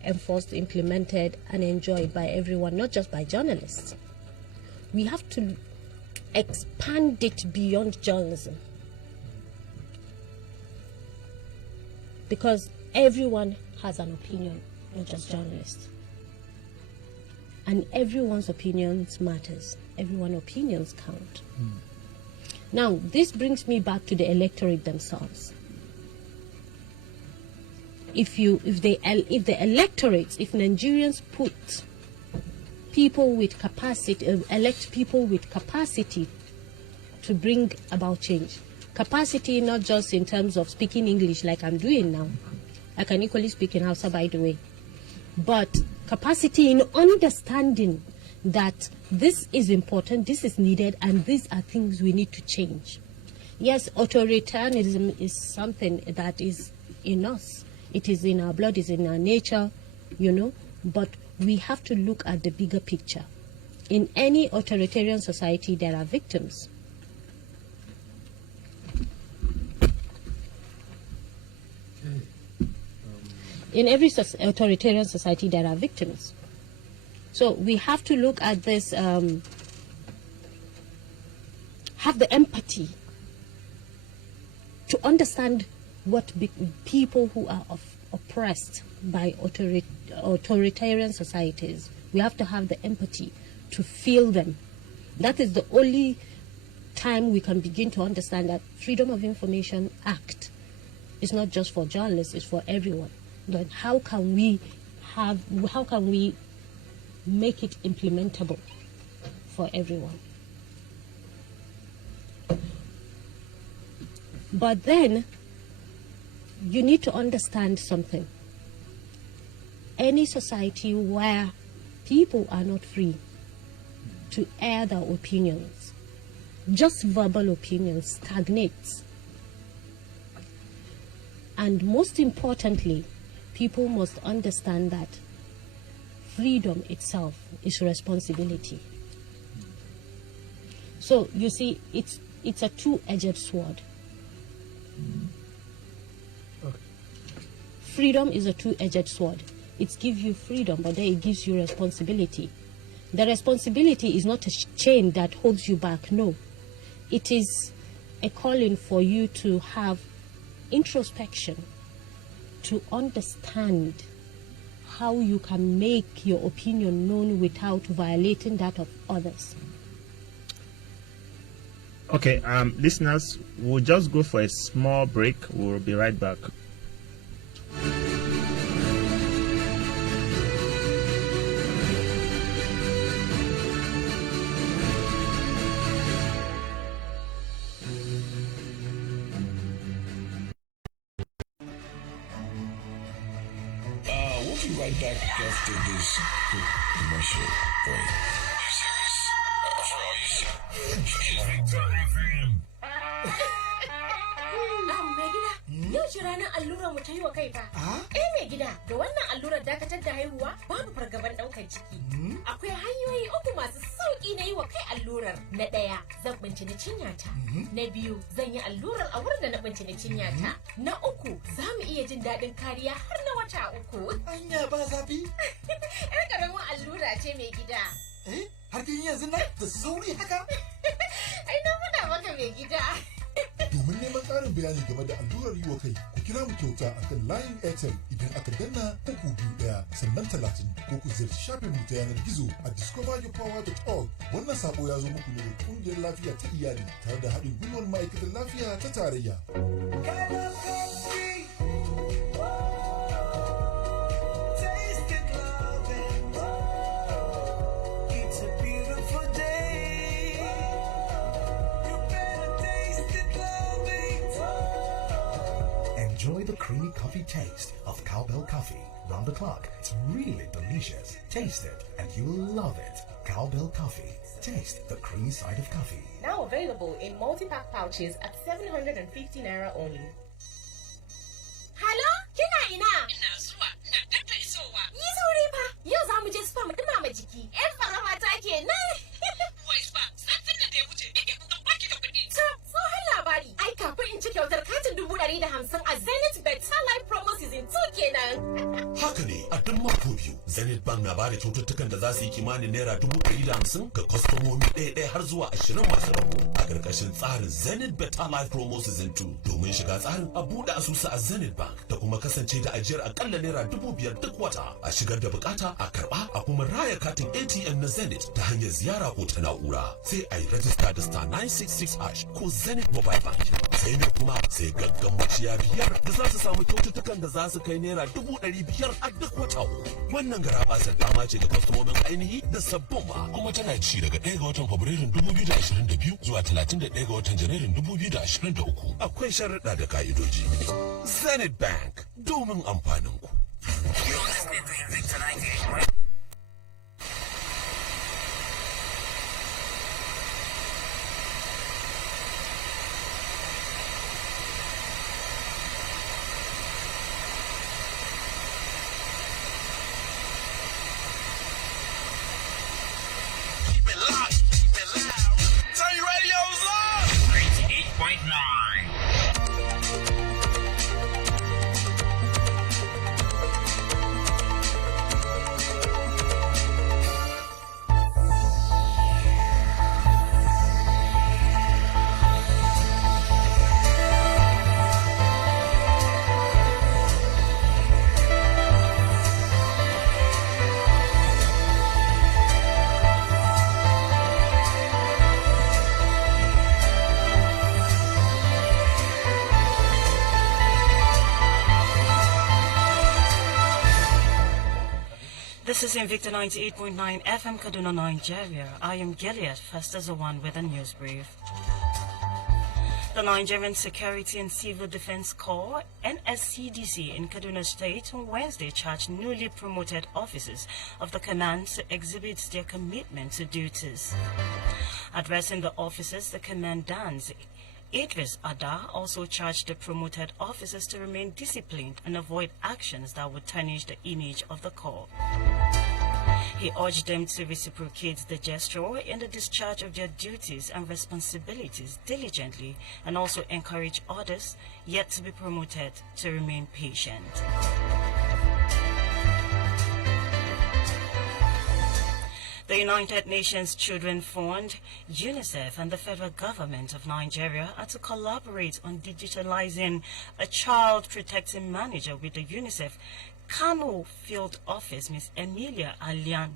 enforced, implemented, and enjoyed by everyone, not just by journalists, we have to expand it beyond journalism. Because everyone has an opinion, not just journalists. And everyone's opinions matters. Everyone's opinions count. Now, this brings me back to the electorate themselves. If the electorate, if Nigerians put people with capacity, elect people with capacity to bring about change, capacity not just in terms of speaking English like I'm doing now, I can equally speak in Hausa, by the way, but capacity in understanding that this is important, this is needed, and these are things we need to change. Yes, authoritarianism is something that is in us. It is in our blood, it's in our nature, you know, but we have to look at the bigger picture. In any authoritarian society, there are victims. In every authoritarian society, there are victims. So we have to look at this, have the empathy to understand what people who are oppressed by authoritarian societies, we have to have the empathy to feel them. That is the only time we can begin to understand that Freedom of Information Act is not just for journalists, it's for everyone. Then how can we make it implementable for everyone? But then you need to understand something. Any society where people are not free to air their opinions, just verbal opinions, stagnates. And most importantly, people must understand that freedom itself is responsibility. So you see, it's a two-edged sword. Freedom is a two-edged sword. It gives you freedom, but then it gives you responsibility. The responsibility is not a chain that holds you back, no. It is a calling for you to have introspection, to understand how you can make your opinion known without violating that of others. Okay, listeners, we'll just go for a small break. We'll be right back. We'll be right back after this commercial break. Yau shi ranar allurar mu ta yi wa kai fa. Mai gida, da wannan allurar dakatar da haihuwa babu fargaban ɗaukar ciki. Akwai hanyoyi uku masu sauƙi na yi wa kai allurar. Na ɗaya, zan bincini cinyata. Na biyu, zan yi allurar a wurin da na bincini cinyata. Na uku, za mu iya jin daɗin kariya har na wata 3. Anya ba zafi? Yar ƙaramin allura ce mai gida. Har kin yanzu nan da sauri haka? Ai na faɗa maka mai gida. Domin neman ƙarin bayani game da allurar yi wa kai, ku kira mu kyauta akan layin Airtel idan aka danna 321 sannan 30 ko ku ziyarci shafin mu ta yanar gizo a discoveryourpower.org. Wannan sako ya zo muku ne da kungiyar lafiya ta iyali tare da haɗin gwiwar ma'aikatar lafiya ta tarayya. Enjoy the creamy coffee taste of Cowbell Coffee. Round the clock, it's really delicious. Taste it and you will love it. Cowbell Coffee. Taste the creamy side of coffee. Now available in multi-pack pouches at 750 Naira only. Hello? Kina ina? Ina zuwa. Na danta isowa. Yi sauri fa. Yau za mu je spa mu dumama jiki. Yan farama ta ke nan. Wai spa, satin da ya wuce. Baki da kuɗi. Tsohon labari. Ai kafin in ci kyautar katin 150 a Zenith Better Life Promo Season 2 kenan. Haka ne, a duk mako biyu, Zenith Bank na bada kyaututtukan da za su yi kimanin naira 150 ga kwastomomi ɗaya har zuwa 20 masu rabo a ƙarƙashin tsarin Zenith Better Life Promo Season 2. Domin shiga tsarin a buɗe asusu a Zenith Bank da kuma kasance da ajiyar akalla naira 5,000 duk wata a shigar da bukata a karɓa a kuma raya katin ATM na Zenith ta hanyar ziyara ko ta na'ura. Sai a yi rajista da star 966 hash ko Zenith Mobile Bank. Sai ne kuma sai gaggan maciya biyar da za su samu kyaututtukan da za su kai naira 500,000 a duk wata. Wannan garabasar dama ce ga kwastomomin ainihi da sabbin ma kuma tana ci daga 1 ga watan Fabrairun 2022 zuwa 31 ga watan Janairun 2023. Akwai sharuɗa da ka'idoji. Zenith Bank domin amfanin ku. Turn your radios up! 98.9. This is Invicta 98.9 FM Kaduna, Nigeria. I am Gilead, first as the one with a news brief. The Nigerian Security and Civil Defense Corps, NSCDC, in Kaduna State on Wednesday charged newly promoted officers of the command to exhibit their commitment to duties. Addressing the officers, the commandant Idris Ada also charged the promoted officers to remain disciplined and avoid actions that would tarnish the image of the Corps. He urged them to reciprocate the gesture in the discharge of their duties and responsibilities diligently and also encourage others yet to be promoted to remain patient. The United Nations Children Fund, UNICEF, and the federal government of Nigeria are to collaborate on digitalizing a child protecting manager with the UNICEF Kano Field Office, Ms. Emilia Alian.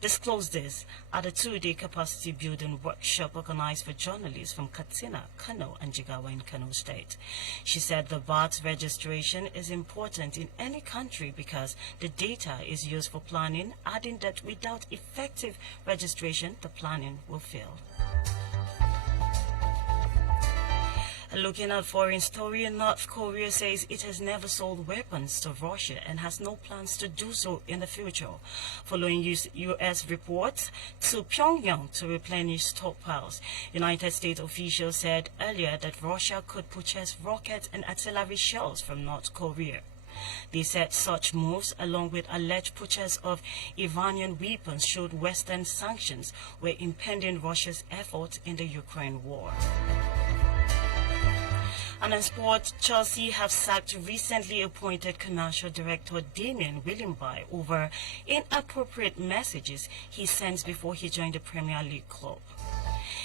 Disclosed this at a 2-day capacity building workshop organized for journalists from Katsina, Kano, and Jigawa in Kano State. She said the birth registration is important in any country because the data is used for planning, adding that without effective registration, the planning will fail. Looking at foreign story, North Korea says it has never sold weapons to Russia and has no plans to do so in the future, following U.S. reports to Pyongyang to replenish stockpiles. United States officials said earlier that Russia could purchase rockets and artillery shells from North Korea. They said such moves, along with alleged purchase of Iranian weapons, showed Western sanctions were impeding Russia's efforts in the Ukraine war. And in sport, Chelsea have sacked recently appointed commercial director Damien Willenby over inappropriate messages he sent before he joined the Premier League club.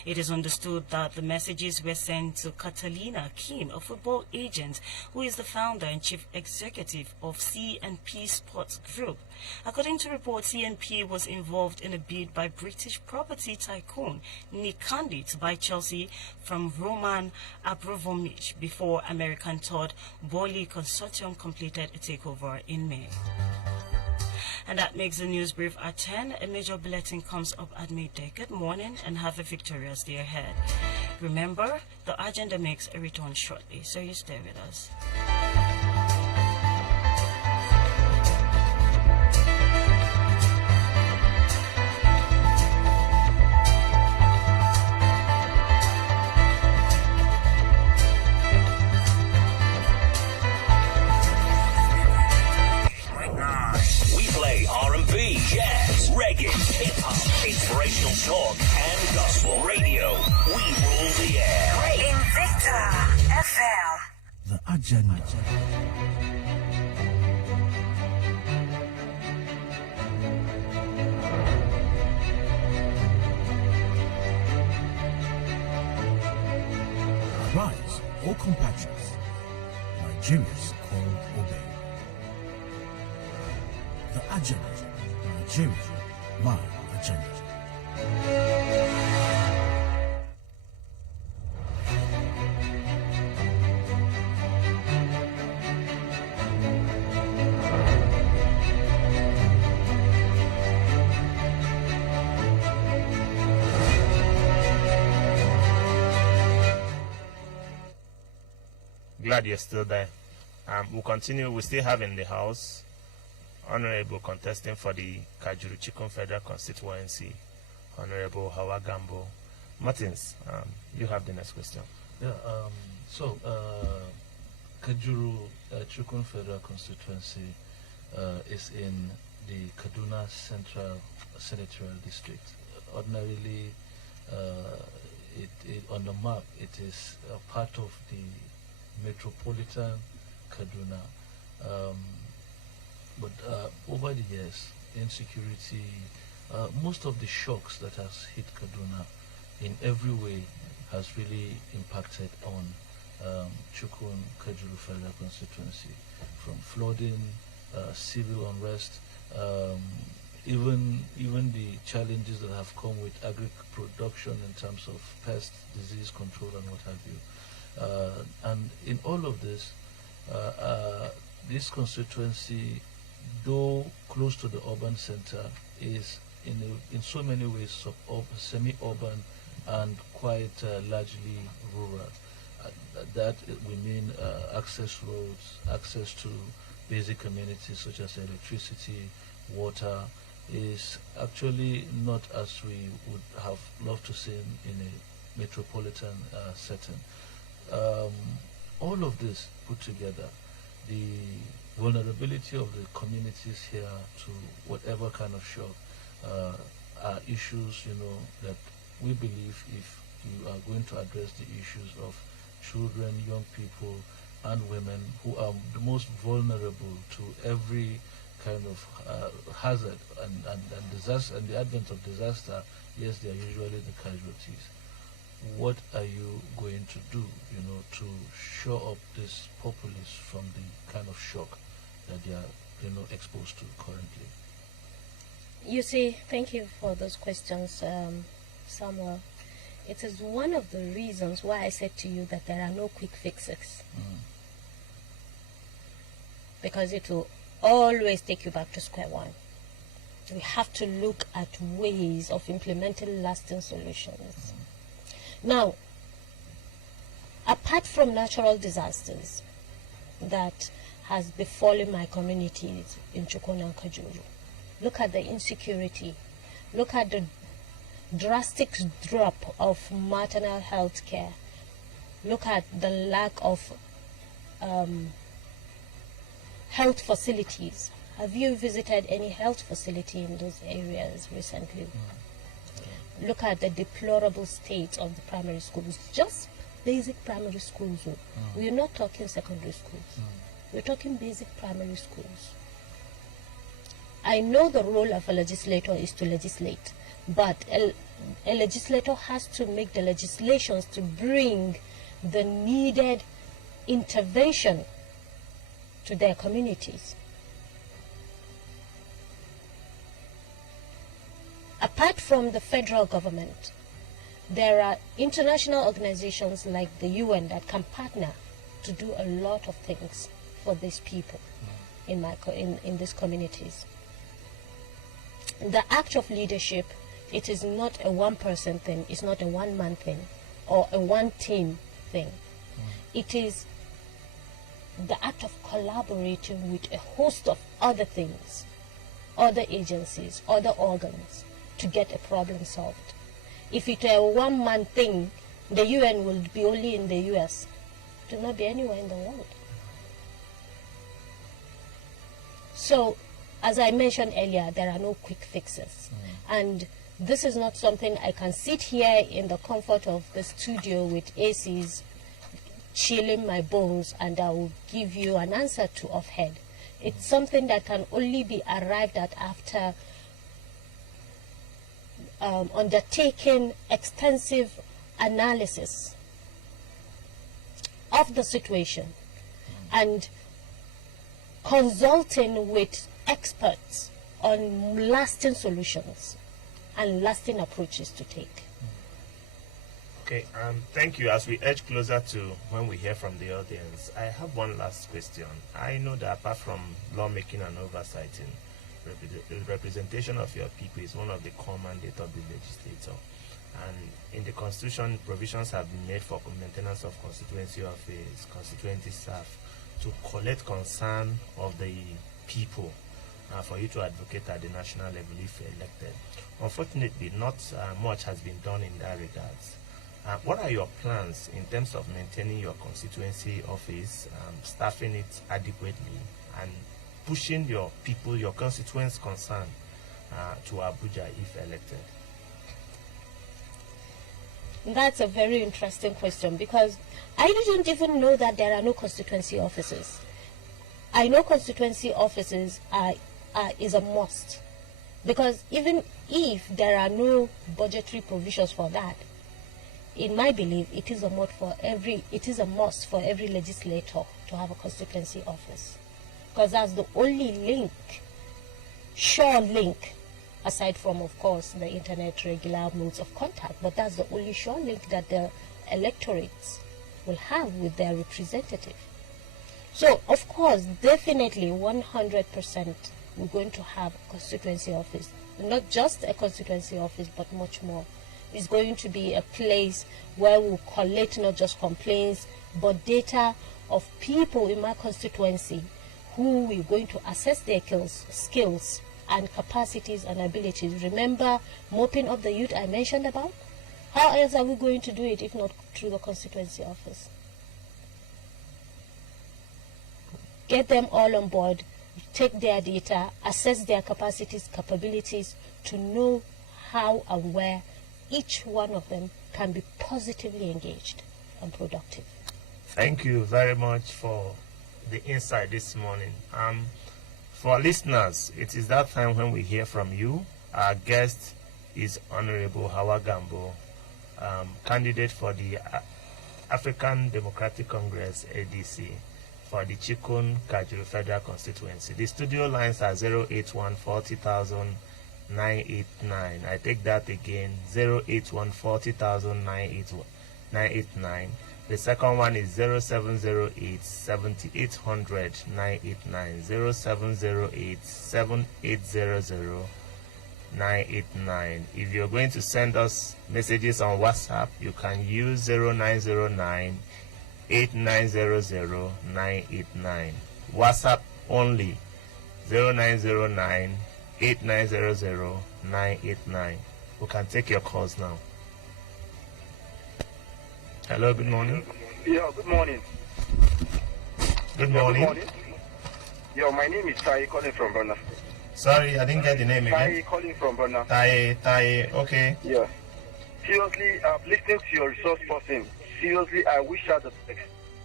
It is understood that the messages were sent to Catalina Kim, a football agent who is the founder and chief executive of C&P Sports Group. According to reports, C&P was involved in a bid by British property tycoon Nick Candy to buy Chelsea from Roman Abramovich before American Todd Boehly Consortium completed a takeover in May. And that makes the news brief at 10. A major bulletin comes up at midday. Good morning and have a victorious day ahead. Remember, the agenda makes a return shortly, so you stay with us. R&B, jazz, reggae, hip-hop, inspirational talk, and gospel radio. We rule the air. Invicta FM. The agenda. Arise, O compatriots. Nigeria's called obey. The agenda. Nigeria, my agenda. Glad you're still there. We'll continue. We still have in the house Honorable contesting for the Kajuru Chikun Federal Constituency, Honorable Hawa Gambo. Martins, you have the next question. Yeah, Kajuru Chikun Federal Constituency is in the Kaduna Central Senatorial District. Ordinarily, on the map, it is a part of the metropolitan Kaduna. But over the years, insecurity, most of the shocks that has hit Kaduna in every way has really impacted on Chukun Kajuru Federal Constituency, from flooding, civil unrest, even the challenges that have come with agri-production in terms of pest, disease control and what have you. And in all of this, this constituency, though close to the urban center, is in so many ways semi-urban and quite largely rural. That we mean access roads, access to basic amenities such as electricity, water, is actually not as we would have loved to see in a metropolitan setting. All of this put together, the vulnerability of the communities here to whatever kind of shock are issues, that we believe if you are going to address the issues of children, young people, and women who are the most vulnerable to every kind of hazard and disaster, and the advent of disaster, yes, they are usually the casualties. What are you going to do, to shore up this populace from the kind of shock that they are, exposed to currently? You see, thank you for those questions, Samuel. It is one of the reasons why I said to you that there are no quick fixes. Because it will always take you back to square one. We have to look at ways of implementing lasting solutions. Now, apart from natural disasters that has befallen my communities in Chukun and Kajuru, look at the insecurity, look at the drastic drop of maternal health care, look at the lack of health facilities. Have you visited any health facility in those areas recently? Look at the deplorable state of the primary schools, just basic primary schools. We're not talking secondary schools. We're talking basic primary schools. I know the role of a legislator is to legislate, but a legislator has to make the legislations to bring the needed intervention to their communities. Apart from the federal government, there are international organizations like the UN that can partner to do a lot of things for these people in these communities. The act of leadership, it is not a one-person thing, it's not a one-man thing or a one-team thing. It is the act of collaborating with a host of other things, other agencies, other organs to get a problem solved. If it were a one-man thing, the UN will be only in the US. It will not be anywhere in the world. So, as I mentioned earlier, there are no quick fixes. And this is not something I can sit here in the comfort of the studio with ACs, chilling my bones, and I will give you an answer to offhand. It's something that can only be arrived at after undertaking extensive analysis of the situation and consulting with experts on lasting solutions and lasting approaches to take. Okay, thank you. As we edge closer to when we hear from the audience, I have one last question. I know that apart from lawmaking and oversighting, representation of your people is one of the core mandates of the legislator. And in the Constitution, provisions have been made for maintenance of constituency office, constituency staff, to collect concern of the people for you to advocate at the national level if elected. Unfortunately, not much has been done in that regards. What are your plans in terms of maintaining your constituency office, staffing it adequately, and pushing your people, your constituents' concern to Abuja if elected? That's a very interesting question, because I didn't even know that there are no constituency offices. I know constituency offices is a must, because even if there are no budgetary provisions for that, in my belief, it is a must for every legislator to have a constituency office, because that's the only link, sure link, aside from, of course, the internet regular modes of contact, but that's the only sure link that the electorates will have with their representative. So, of course, definitely 100% we're going to have a constituency office. Not just a constituency office, but much more. It's going to be a place where we'll collect not just complaints, but data of people in my constituency who we're going to assess their skills and capacities and abilities. Remember mopping up the youth I mentioned about? How else are we going to do it if not through the constituency office? Get them all on board, take their data, assess their capacities, capabilities, to know how and where each one of them can be positively engaged and productive. Thank you very much for the insight this morning. For our listeners, it is that time when we hear from you. Our guest is Honorable Hawa Gambo, candidate for the African Democratic Congress, ADC, for the Chikun Kajuru Federal Constituency. The studio lines are 081 40,000 989. I take that again, 081 40,000 989. The second one is 0708 7800 989, 0708 7800 989. If you're going to send us messages on WhatsApp, you can use 0909 8900 989. WhatsApp only, 0909 8900 989. We can take your calls now. Hello, good morning. Yeah, good morning. Good morning. Good morning. Yeah, my name is Tai calling from Burna. Sorry, I didn't get the name again. Tai calling from Burna. Tai, okay. Yeah. Seriously, listening to your resource person, seriously, I wish her the best.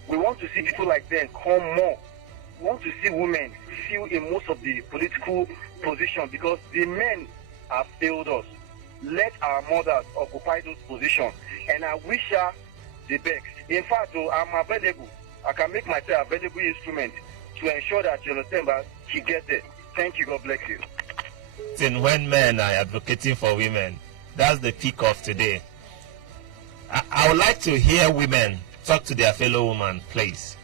We want to see people like them come more. We want to see women feel in most of the political position, because the men have failed us. let our mothers occupy those positions. And I wish her the best. In fact, though, I'm available. I can make myself available instrument to ensure that Jonathan she gets it. Thank you. God bless you. And when men are advocating for women, that's the peak of today. I would like to hear women talk to their fellow woman, please.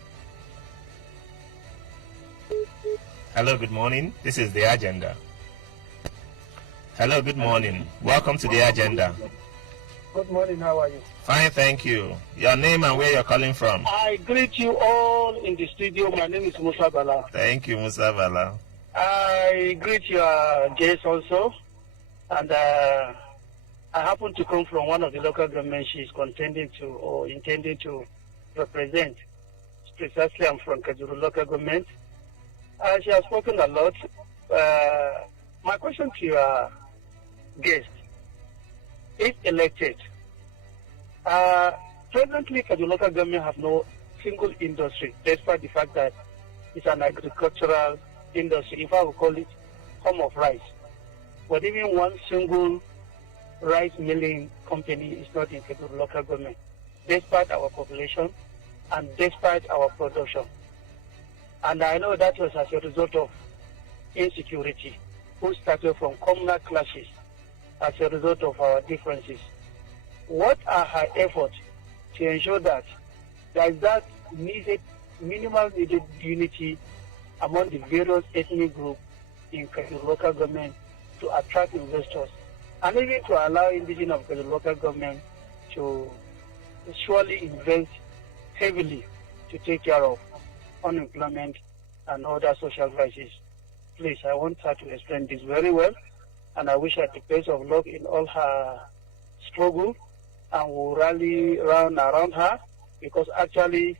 Hello, good morning. This is the agenda. Hello, good morning. Welcome to the agenda. Good morning, how are you? Fine, thank you. Your name and where you're calling from? I greet you all in the studio. My name is Musa Bala. Thank you, Musa Bala. I greet your guests also. And I happen to come from one of the local governments she's contending to or intending to represent. Precisely, I'm from Kajuru local government. She has spoken a lot. My question to your guest, if elected, presently Kajuru local government have no single industry, despite the fact that it's an agricultural industry, if I would call it home of rice. But even one single rice milling company is not in Kajuru local government, despite our population and despite our production. And I know that was as a result of insecurity, who started from communal clashes as a result of our differences. What are her efforts to ensure that there is that minimal needed unity among the various ethnic groups in Kajuru local government to attract investors and even to allow indigenous of Kajuru local government to surely invest heavily to take care of unemployment and other social crises? Please, I want her to explain this very well, and I wish her the best of luck in all her struggle, and we'll rally around her, because actually,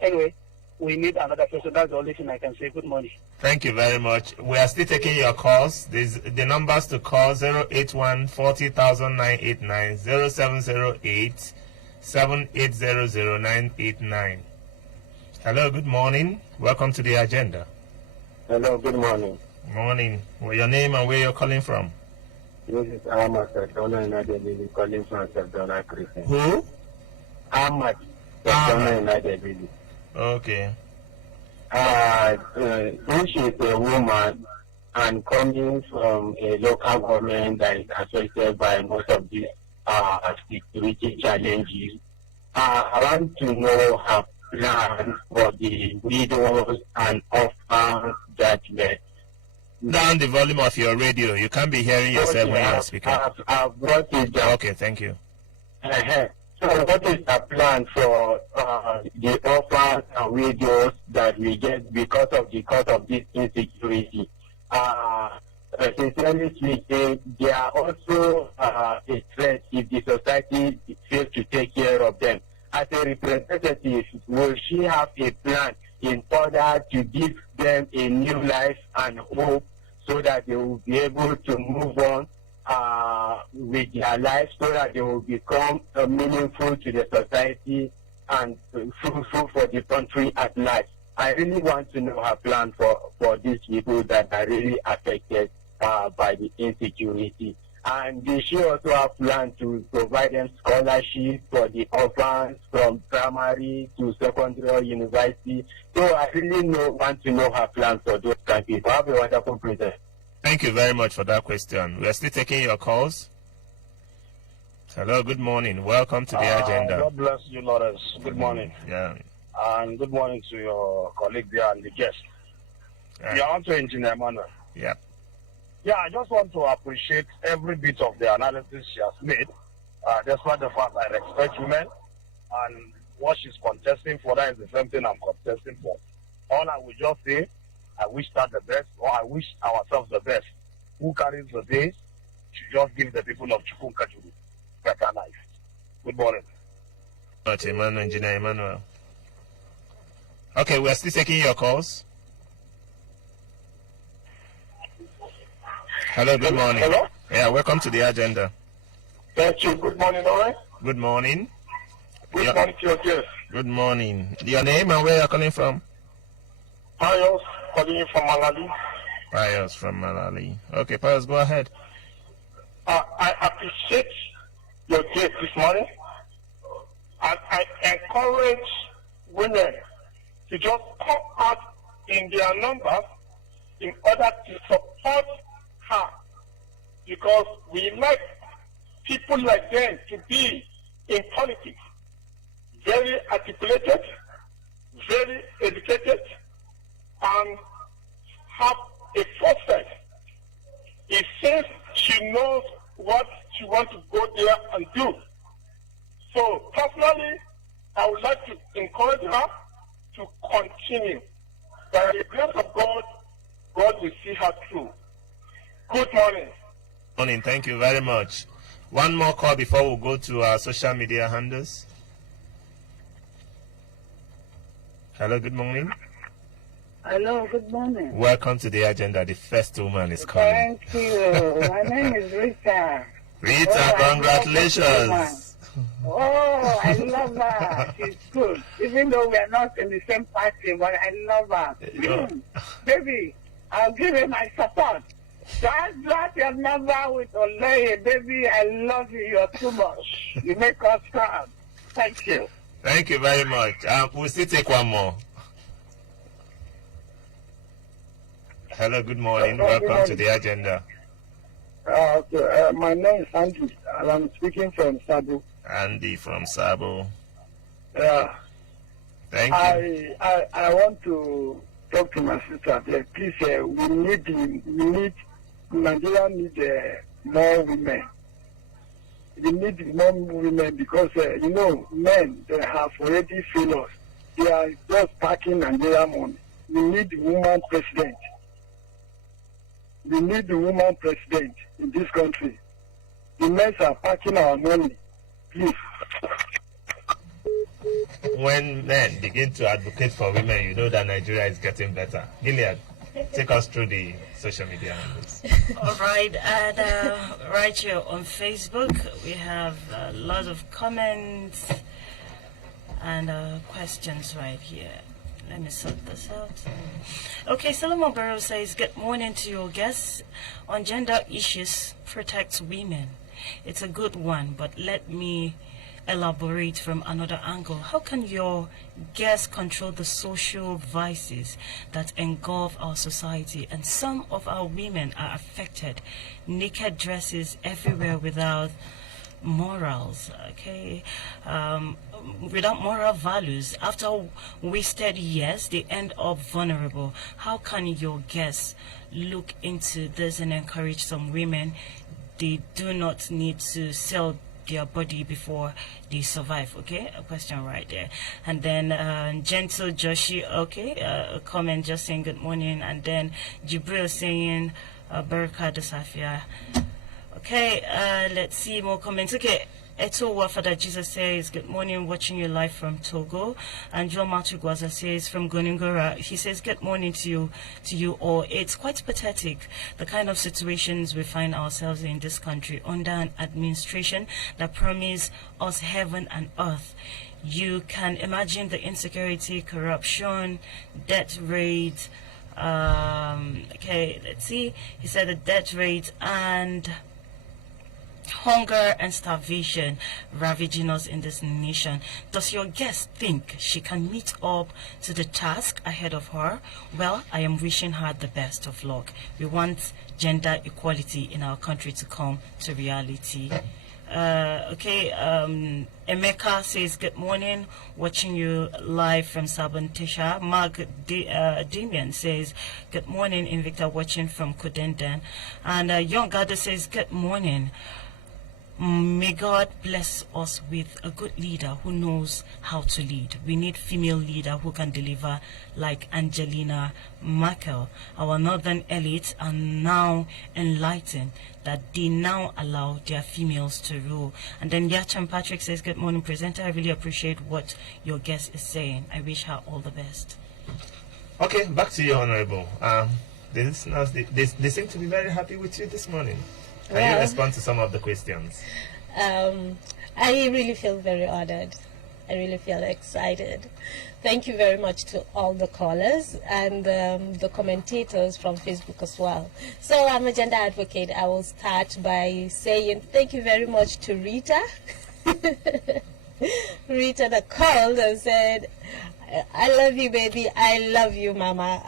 anyway, we need another person. That's the only thing I can say. Good morning. Thank you very much. We are still taking your calls. The numbers to call 081 40989, 0708 7800989. Hello, good morning. Welcome to the agenda. Hello, good morning. Morning. What's your name and where you're calling from? This is Ahmad Sadona Nadebili calling from Sadona Christian. Who? Ahmad Sadona Nadebili. Okay. Since she's a woman and coming from a local government that is affected by most of these security challenges, I want to know her plan for the widows and orphans that were. Down the volume of your radio. You can't be hearing yourself when you're speaking. I've brought it down. Okay, thank you. So what is the plan for the orphans and widows that we get because of this insecurity? Sincerely speaking, they are also a threat if the society fails to take care of them. As a representative, will she have a plan in order to give them a new life and hope so that they will be able to move on with their life, so that they will become meaningful to the society and fruitful for the country at large? I really want to know her plan for these people that are really affected by the insecurity. And they should also have plans to provide them scholarships for the orphans from primary to secondary or university. So I really want to know her plans for those kind of people. Have a wonderful present. Thank you very much for that question. We are still taking your calls. Hello, good morning. Welcome to the agenda. God bless you, Lawrence. Good morning. Yeah. And good morning to your colleague there and the guest. Yeah. You're also Engineer Emmanuel. Yeah. Yeah, I just want to appreciate every bit of the analysis she has made. Despite the fact I respect women, and what she's contesting for, that is the same thing I'm contesting for. All I will just say, I wish her the best, or I wish ourselves the best. Who carries the day should just give the people of Chukwu Kajuru better life. Good morning. Engineer Emmanuel. Okay, we're still taking your calls. Hello, good morning. Hello? Yeah, welcome to the agenda. Thank you. Good morning, all right? Good morning. Good morning to your guest. Good morning. Your name and where you're calling from? Pius, calling you from Malali. Pius from Malali. Okay, Pius, go ahead. I appreciate your gift this morning. And I encourage women to just come out in their numbers in order to support her. Because we like people like them to be in politics. Very articulated, very educated, and have a foresight. It seems she knows what she wants to go there and do. So personally, I would like to encourage her to continue. By the grace of God, God will see her through. Good morning. Morning, thank you very much. One more call before we go to our social media handles. Hello, good morning. Hello, good morning. Welcome to the agenda. The first woman is calling. Thank you. My name is Rita. Rita, congratulations. Oh, I love her. She's good. Even though we are not in the same party, but I love her. Baby, I'll give her my support. So I drop your number with Olay. Baby, I love you. You're too much. You make us proud. Thank you. Thank you very much. We'll still take one more. Hello, good morning. Welcome to the agenda. My name is Andy, and I'm speaking from Sabo. Andy from Sabo. Yeah. Thank you. I want to talk to my sister there. Please, Nigeria needs more women. We need more women because, men, they have already failed us. They are just packing Nigeria money. We need a woman president. We need a woman president in this country. The men are packing our money. Please. When men begin to advocate for women, you know that Nigeria is getting better. Gilead, take us through the social media handles. All right, and right here on Facebook, we have a lot of comments and questions right here. Let me sort this out. Okay, Solomon Barrow says, good morning to your guests. On gender issues, protects women. It's a good one, but let me elaborate from another angle. How can your guests control the social vices that engulf our society? And some of our women are affected. Naked dresses everywhere without morals, okay? Without moral values. After wasted years, they end up vulnerable. How can your guests look into this and encourage some women? They do not need to sell their body before they survive. Okay, a question right there. And then Gentle Joshi, okay, a comment just saying good morning. And then Jibril saying Baraka de Safia. Okay, let's see more comments. Okay, Eto Wafada Jesus says, good morning, watching you live from Togo. And Joe Matugwaza says, from Goningora, he says, good morning to you all. It's quite pathetic, the kind of situations we find ourselves in this country under an administration that promise us heaven and earth. You can imagine the insecurity, corruption, death rate. Okay, let's see. He said the death rate and hunger and starvation ravaging us in this nation. Does your guest think she can meet up to the task ahead of her? Well, I am wishing her the best of luck. We want gender equality in our country to come to reality. Okay, Emeka says, good morning, watching you live from Sabantesha. Mark Damian says, good morning, Invicta, watching from Kudenden. And Young Gada says, good morning. May God bless us with a good leader who knows how to lead. We need female leader who can deliver like Angelina Merkel. Our northern elites are now enlightened that they now allow their females to rule. And then Yacham Patrick says, good morning, presenter. I really appreciate what your guest is saying. I wish her all the best. Okay, back to you, Honorable. The listeners, they seem to be very happy with you this morning. Can you respond to some of the questions? I really feel very honored I really feel excited. Thank you very much to all the callers and the commentators from Facebook as well. So I'm a gender advocate. I will start by saying thank you very much to Rita. Rita that called and said, I love you, baby. I love you, Mama.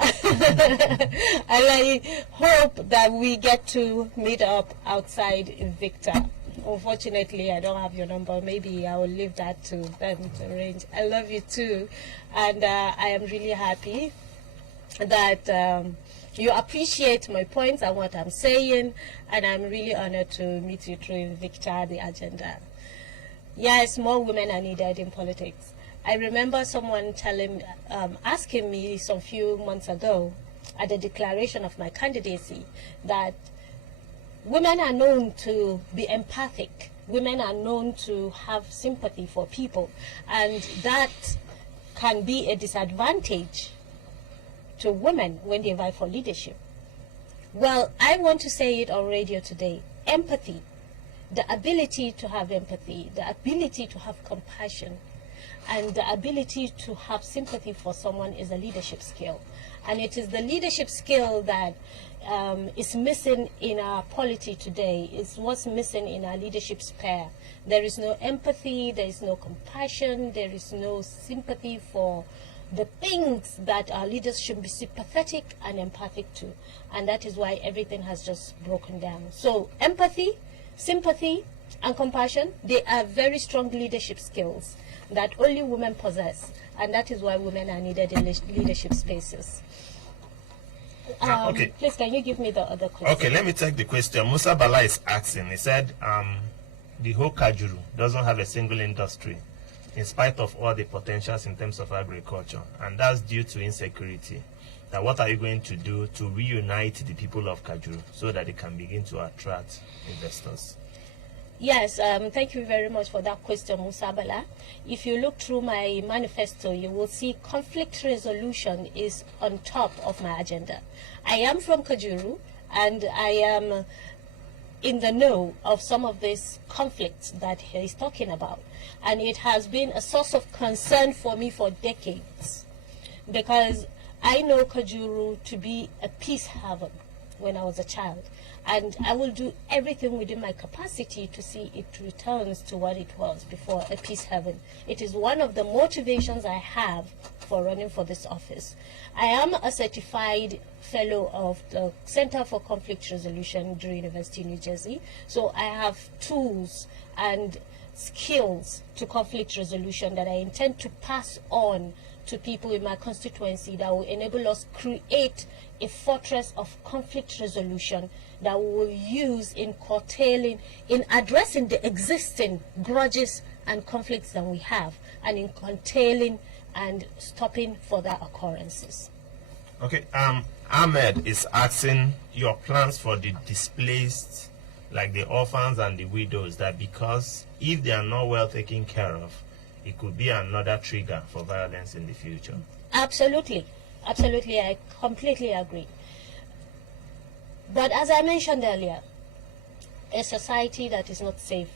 I hope that we get to meet up outside Victor. Unfortunately, I don't have your number. Maybe I will leave that to them to arrange. I love you too. And I am really happy that you appreciate my points and what I'm saying. And I'm really honored to meet you through Victor, the agenda. Yes, more women are needed in politics. I remember someone asking me some few months ago at the declaration of my candidacy that women are known to be empathic. Women are known to have sympathy for people, and that can be a disadvantage to women when they vie for leadership. Well, I want to say it on radio today. Empathy, the ability to have empathy, the ability to have compassion, and the ability to have sympathy for someone is a leadership skill. And it is the leadership skill that is missing in our polity today. It's what's missing in our leadership sphere. There is no empathy, there is no compassion, there is no sympathy for the things that our leaders should be sympathetic and empathic to. And that is why everything has just broken down. So empathy, sympathy, and compassion, they are very strong leadership skills that only women possess, and that is why women are needed in leadership spaces. Okay. Please, can you give me the other question? Okay, let me take the question. Musa Bala is asking. He said, the whole Kajuru doesn't have a single industry, in spite of all the potentials in terms of agriculture, and that's due to insecurity. Now, what are you going to do to reunite the people of Kajuru so that they can begin to attract investors? Yes, thank you very much for that question, Musa Bala. If you look through my manifesto, you will see conflict resolution is on top of my agenda. I am from Kajuru, and I am in the know of some of these conflicts that he is talking about. And it has been a source of concern for me for decades, because I know Kajuru to be a peace haven when I was a child. And I will do everything within my capacity to see it returns to what it was before, a peace haven. It is one of the motivations I have for running for this office. I am a certified fellow of the Center for Conflict Resolution during University of New Jersey. So I have tools and skills to conflict resolution that I intend to pass on to people in my constituency that will enable us create a fortress of conflict resolution that we will use in curtailing, in addressing the existing grudges and conflicts that we have, and in curtailing and stopping further occurrences. Okay, Ahmed is asking your plans for the displaced, like the orphans and the widows, that because if they are not well taken care of, it could be another trigger for violence in the future. Absolutely. Absolutely, I completely agree. But as I mentioned earlier, a society that is not safe,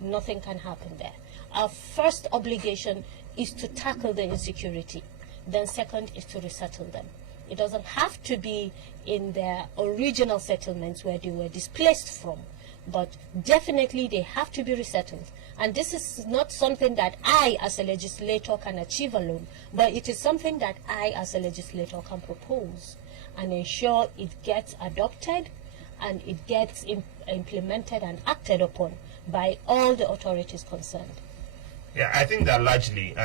nothing can happen there. Our first obligation is to tackle the insecurity. Then second is to resettle them. It doesn't have to be in their original settlements where they were displaced from, but definitely they have to be resettled. And this is not something that I as a legislator can achieve alone, but it is something that I as a legislator can propose and ensure it gets adopted and it gets implemented and acted upon by all the authorities concerned. Yeah, I think that largely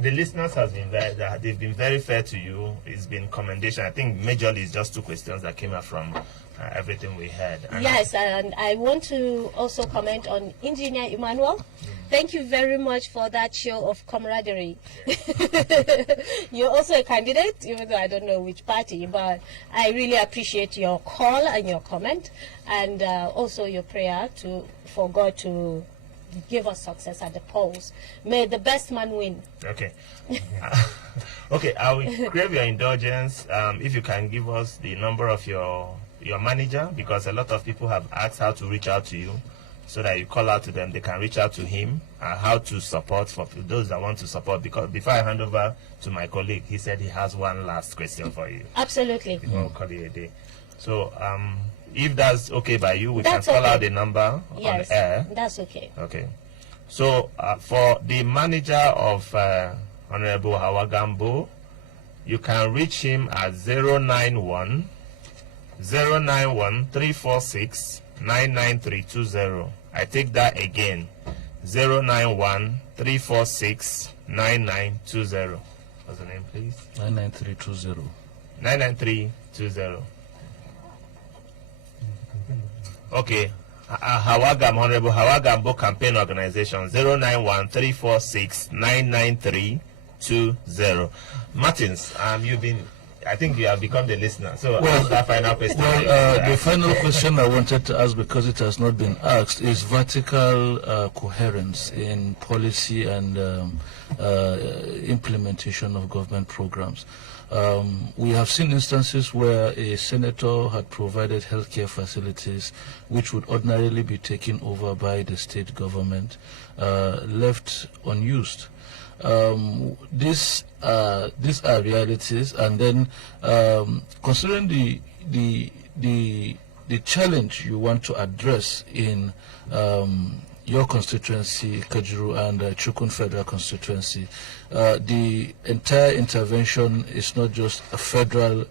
the listeners they've been very fair to you. It's been commendation. I think majorly it's just two questions that came out from everything we heard. And yes, and I want to also comment on Engineer Emmanuel. Thank you very much for that show of camaraderie. You're also a candidate, even though I don't know which party, but I really appreciate your call and your comment, and also your prayer for God to give us success at the polls. May the best man win. Okay. Okay, I will crave your indulgence if you can give us the number of your manager, because a lot of people have asked how to reach out to you so that you call out to them. They can reach out to him how to support for those that want to support. Because before I hand over to my colleague, he said he has one last question for you. Absolutely. We'll call it a day. So if that's okay by you, we can call out the number on air. That's okay. Okay. So for the manager of Honorable Hawagambo, you can reach him at 091 346 99320. I take that again. 091 346 9920. What's the name, please? 99320. 99320. Okay. Honorable Hawagambo Campaign Organization, 091 346 99320. Martins, I think you have become the listener. So what's that final question? The final question I wanted to ask, because it has not been asked, is vertical coherence in policy and implementation of government programs. We have seen instances where a senator had provided healthcare facilities which would ordinarily be taken over by the state government, left unused. These are realities, and then considering the challenge you want to address in your constituency, Kajuru, and Chukun Federal constituency, the entire intervention is not just a federal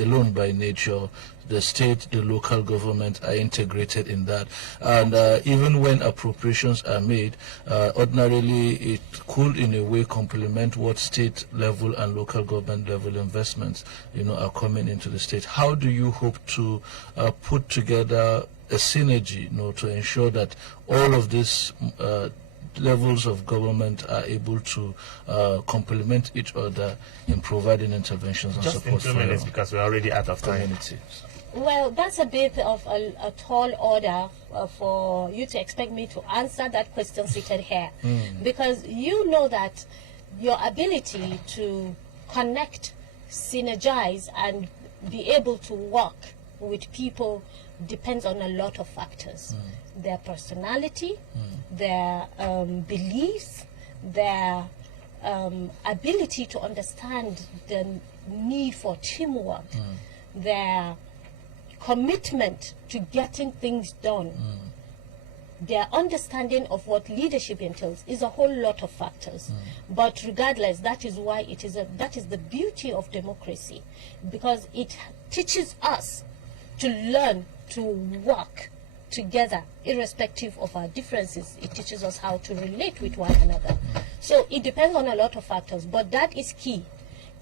alone by nature. The state, the local government are integrated in that. And even when appropriations are made, ordinarily it could in a way complement what state level and local government level investments, are coming into the state. How do you hope to put together a synergy, to ensure that all of these levels of government are able to complement each other in providing interventions and support? Just in 2 minutes, because we're already out of time. Well, that's a bit of a tall order for you to expect me to answer that question seated here. Because you know that your ability to connect, synergize, and be able to work with people depends on a lot of factors. Their personality, their beliefs, their ability to understand the need for teamwork, their commitment to getting things done, their understanding of what leadership entails is a whole lot of factors. But regardless, that is why that is the beauty of democracy, because it teaches us to learn to work together irrespective of our differences. It teaches us how to relate with one another. So it depends on a lot of factors, but that is key.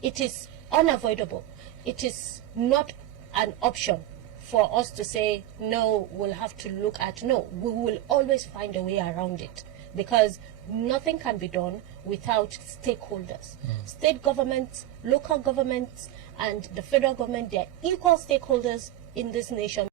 It is unavoidable. It is not an option for us to say, no, we'll have to look at. No, we will always find a way around it, because nothing can be done without stakeholders. State governments, local governments, and the federal government, they're equal stakeholders in this nation.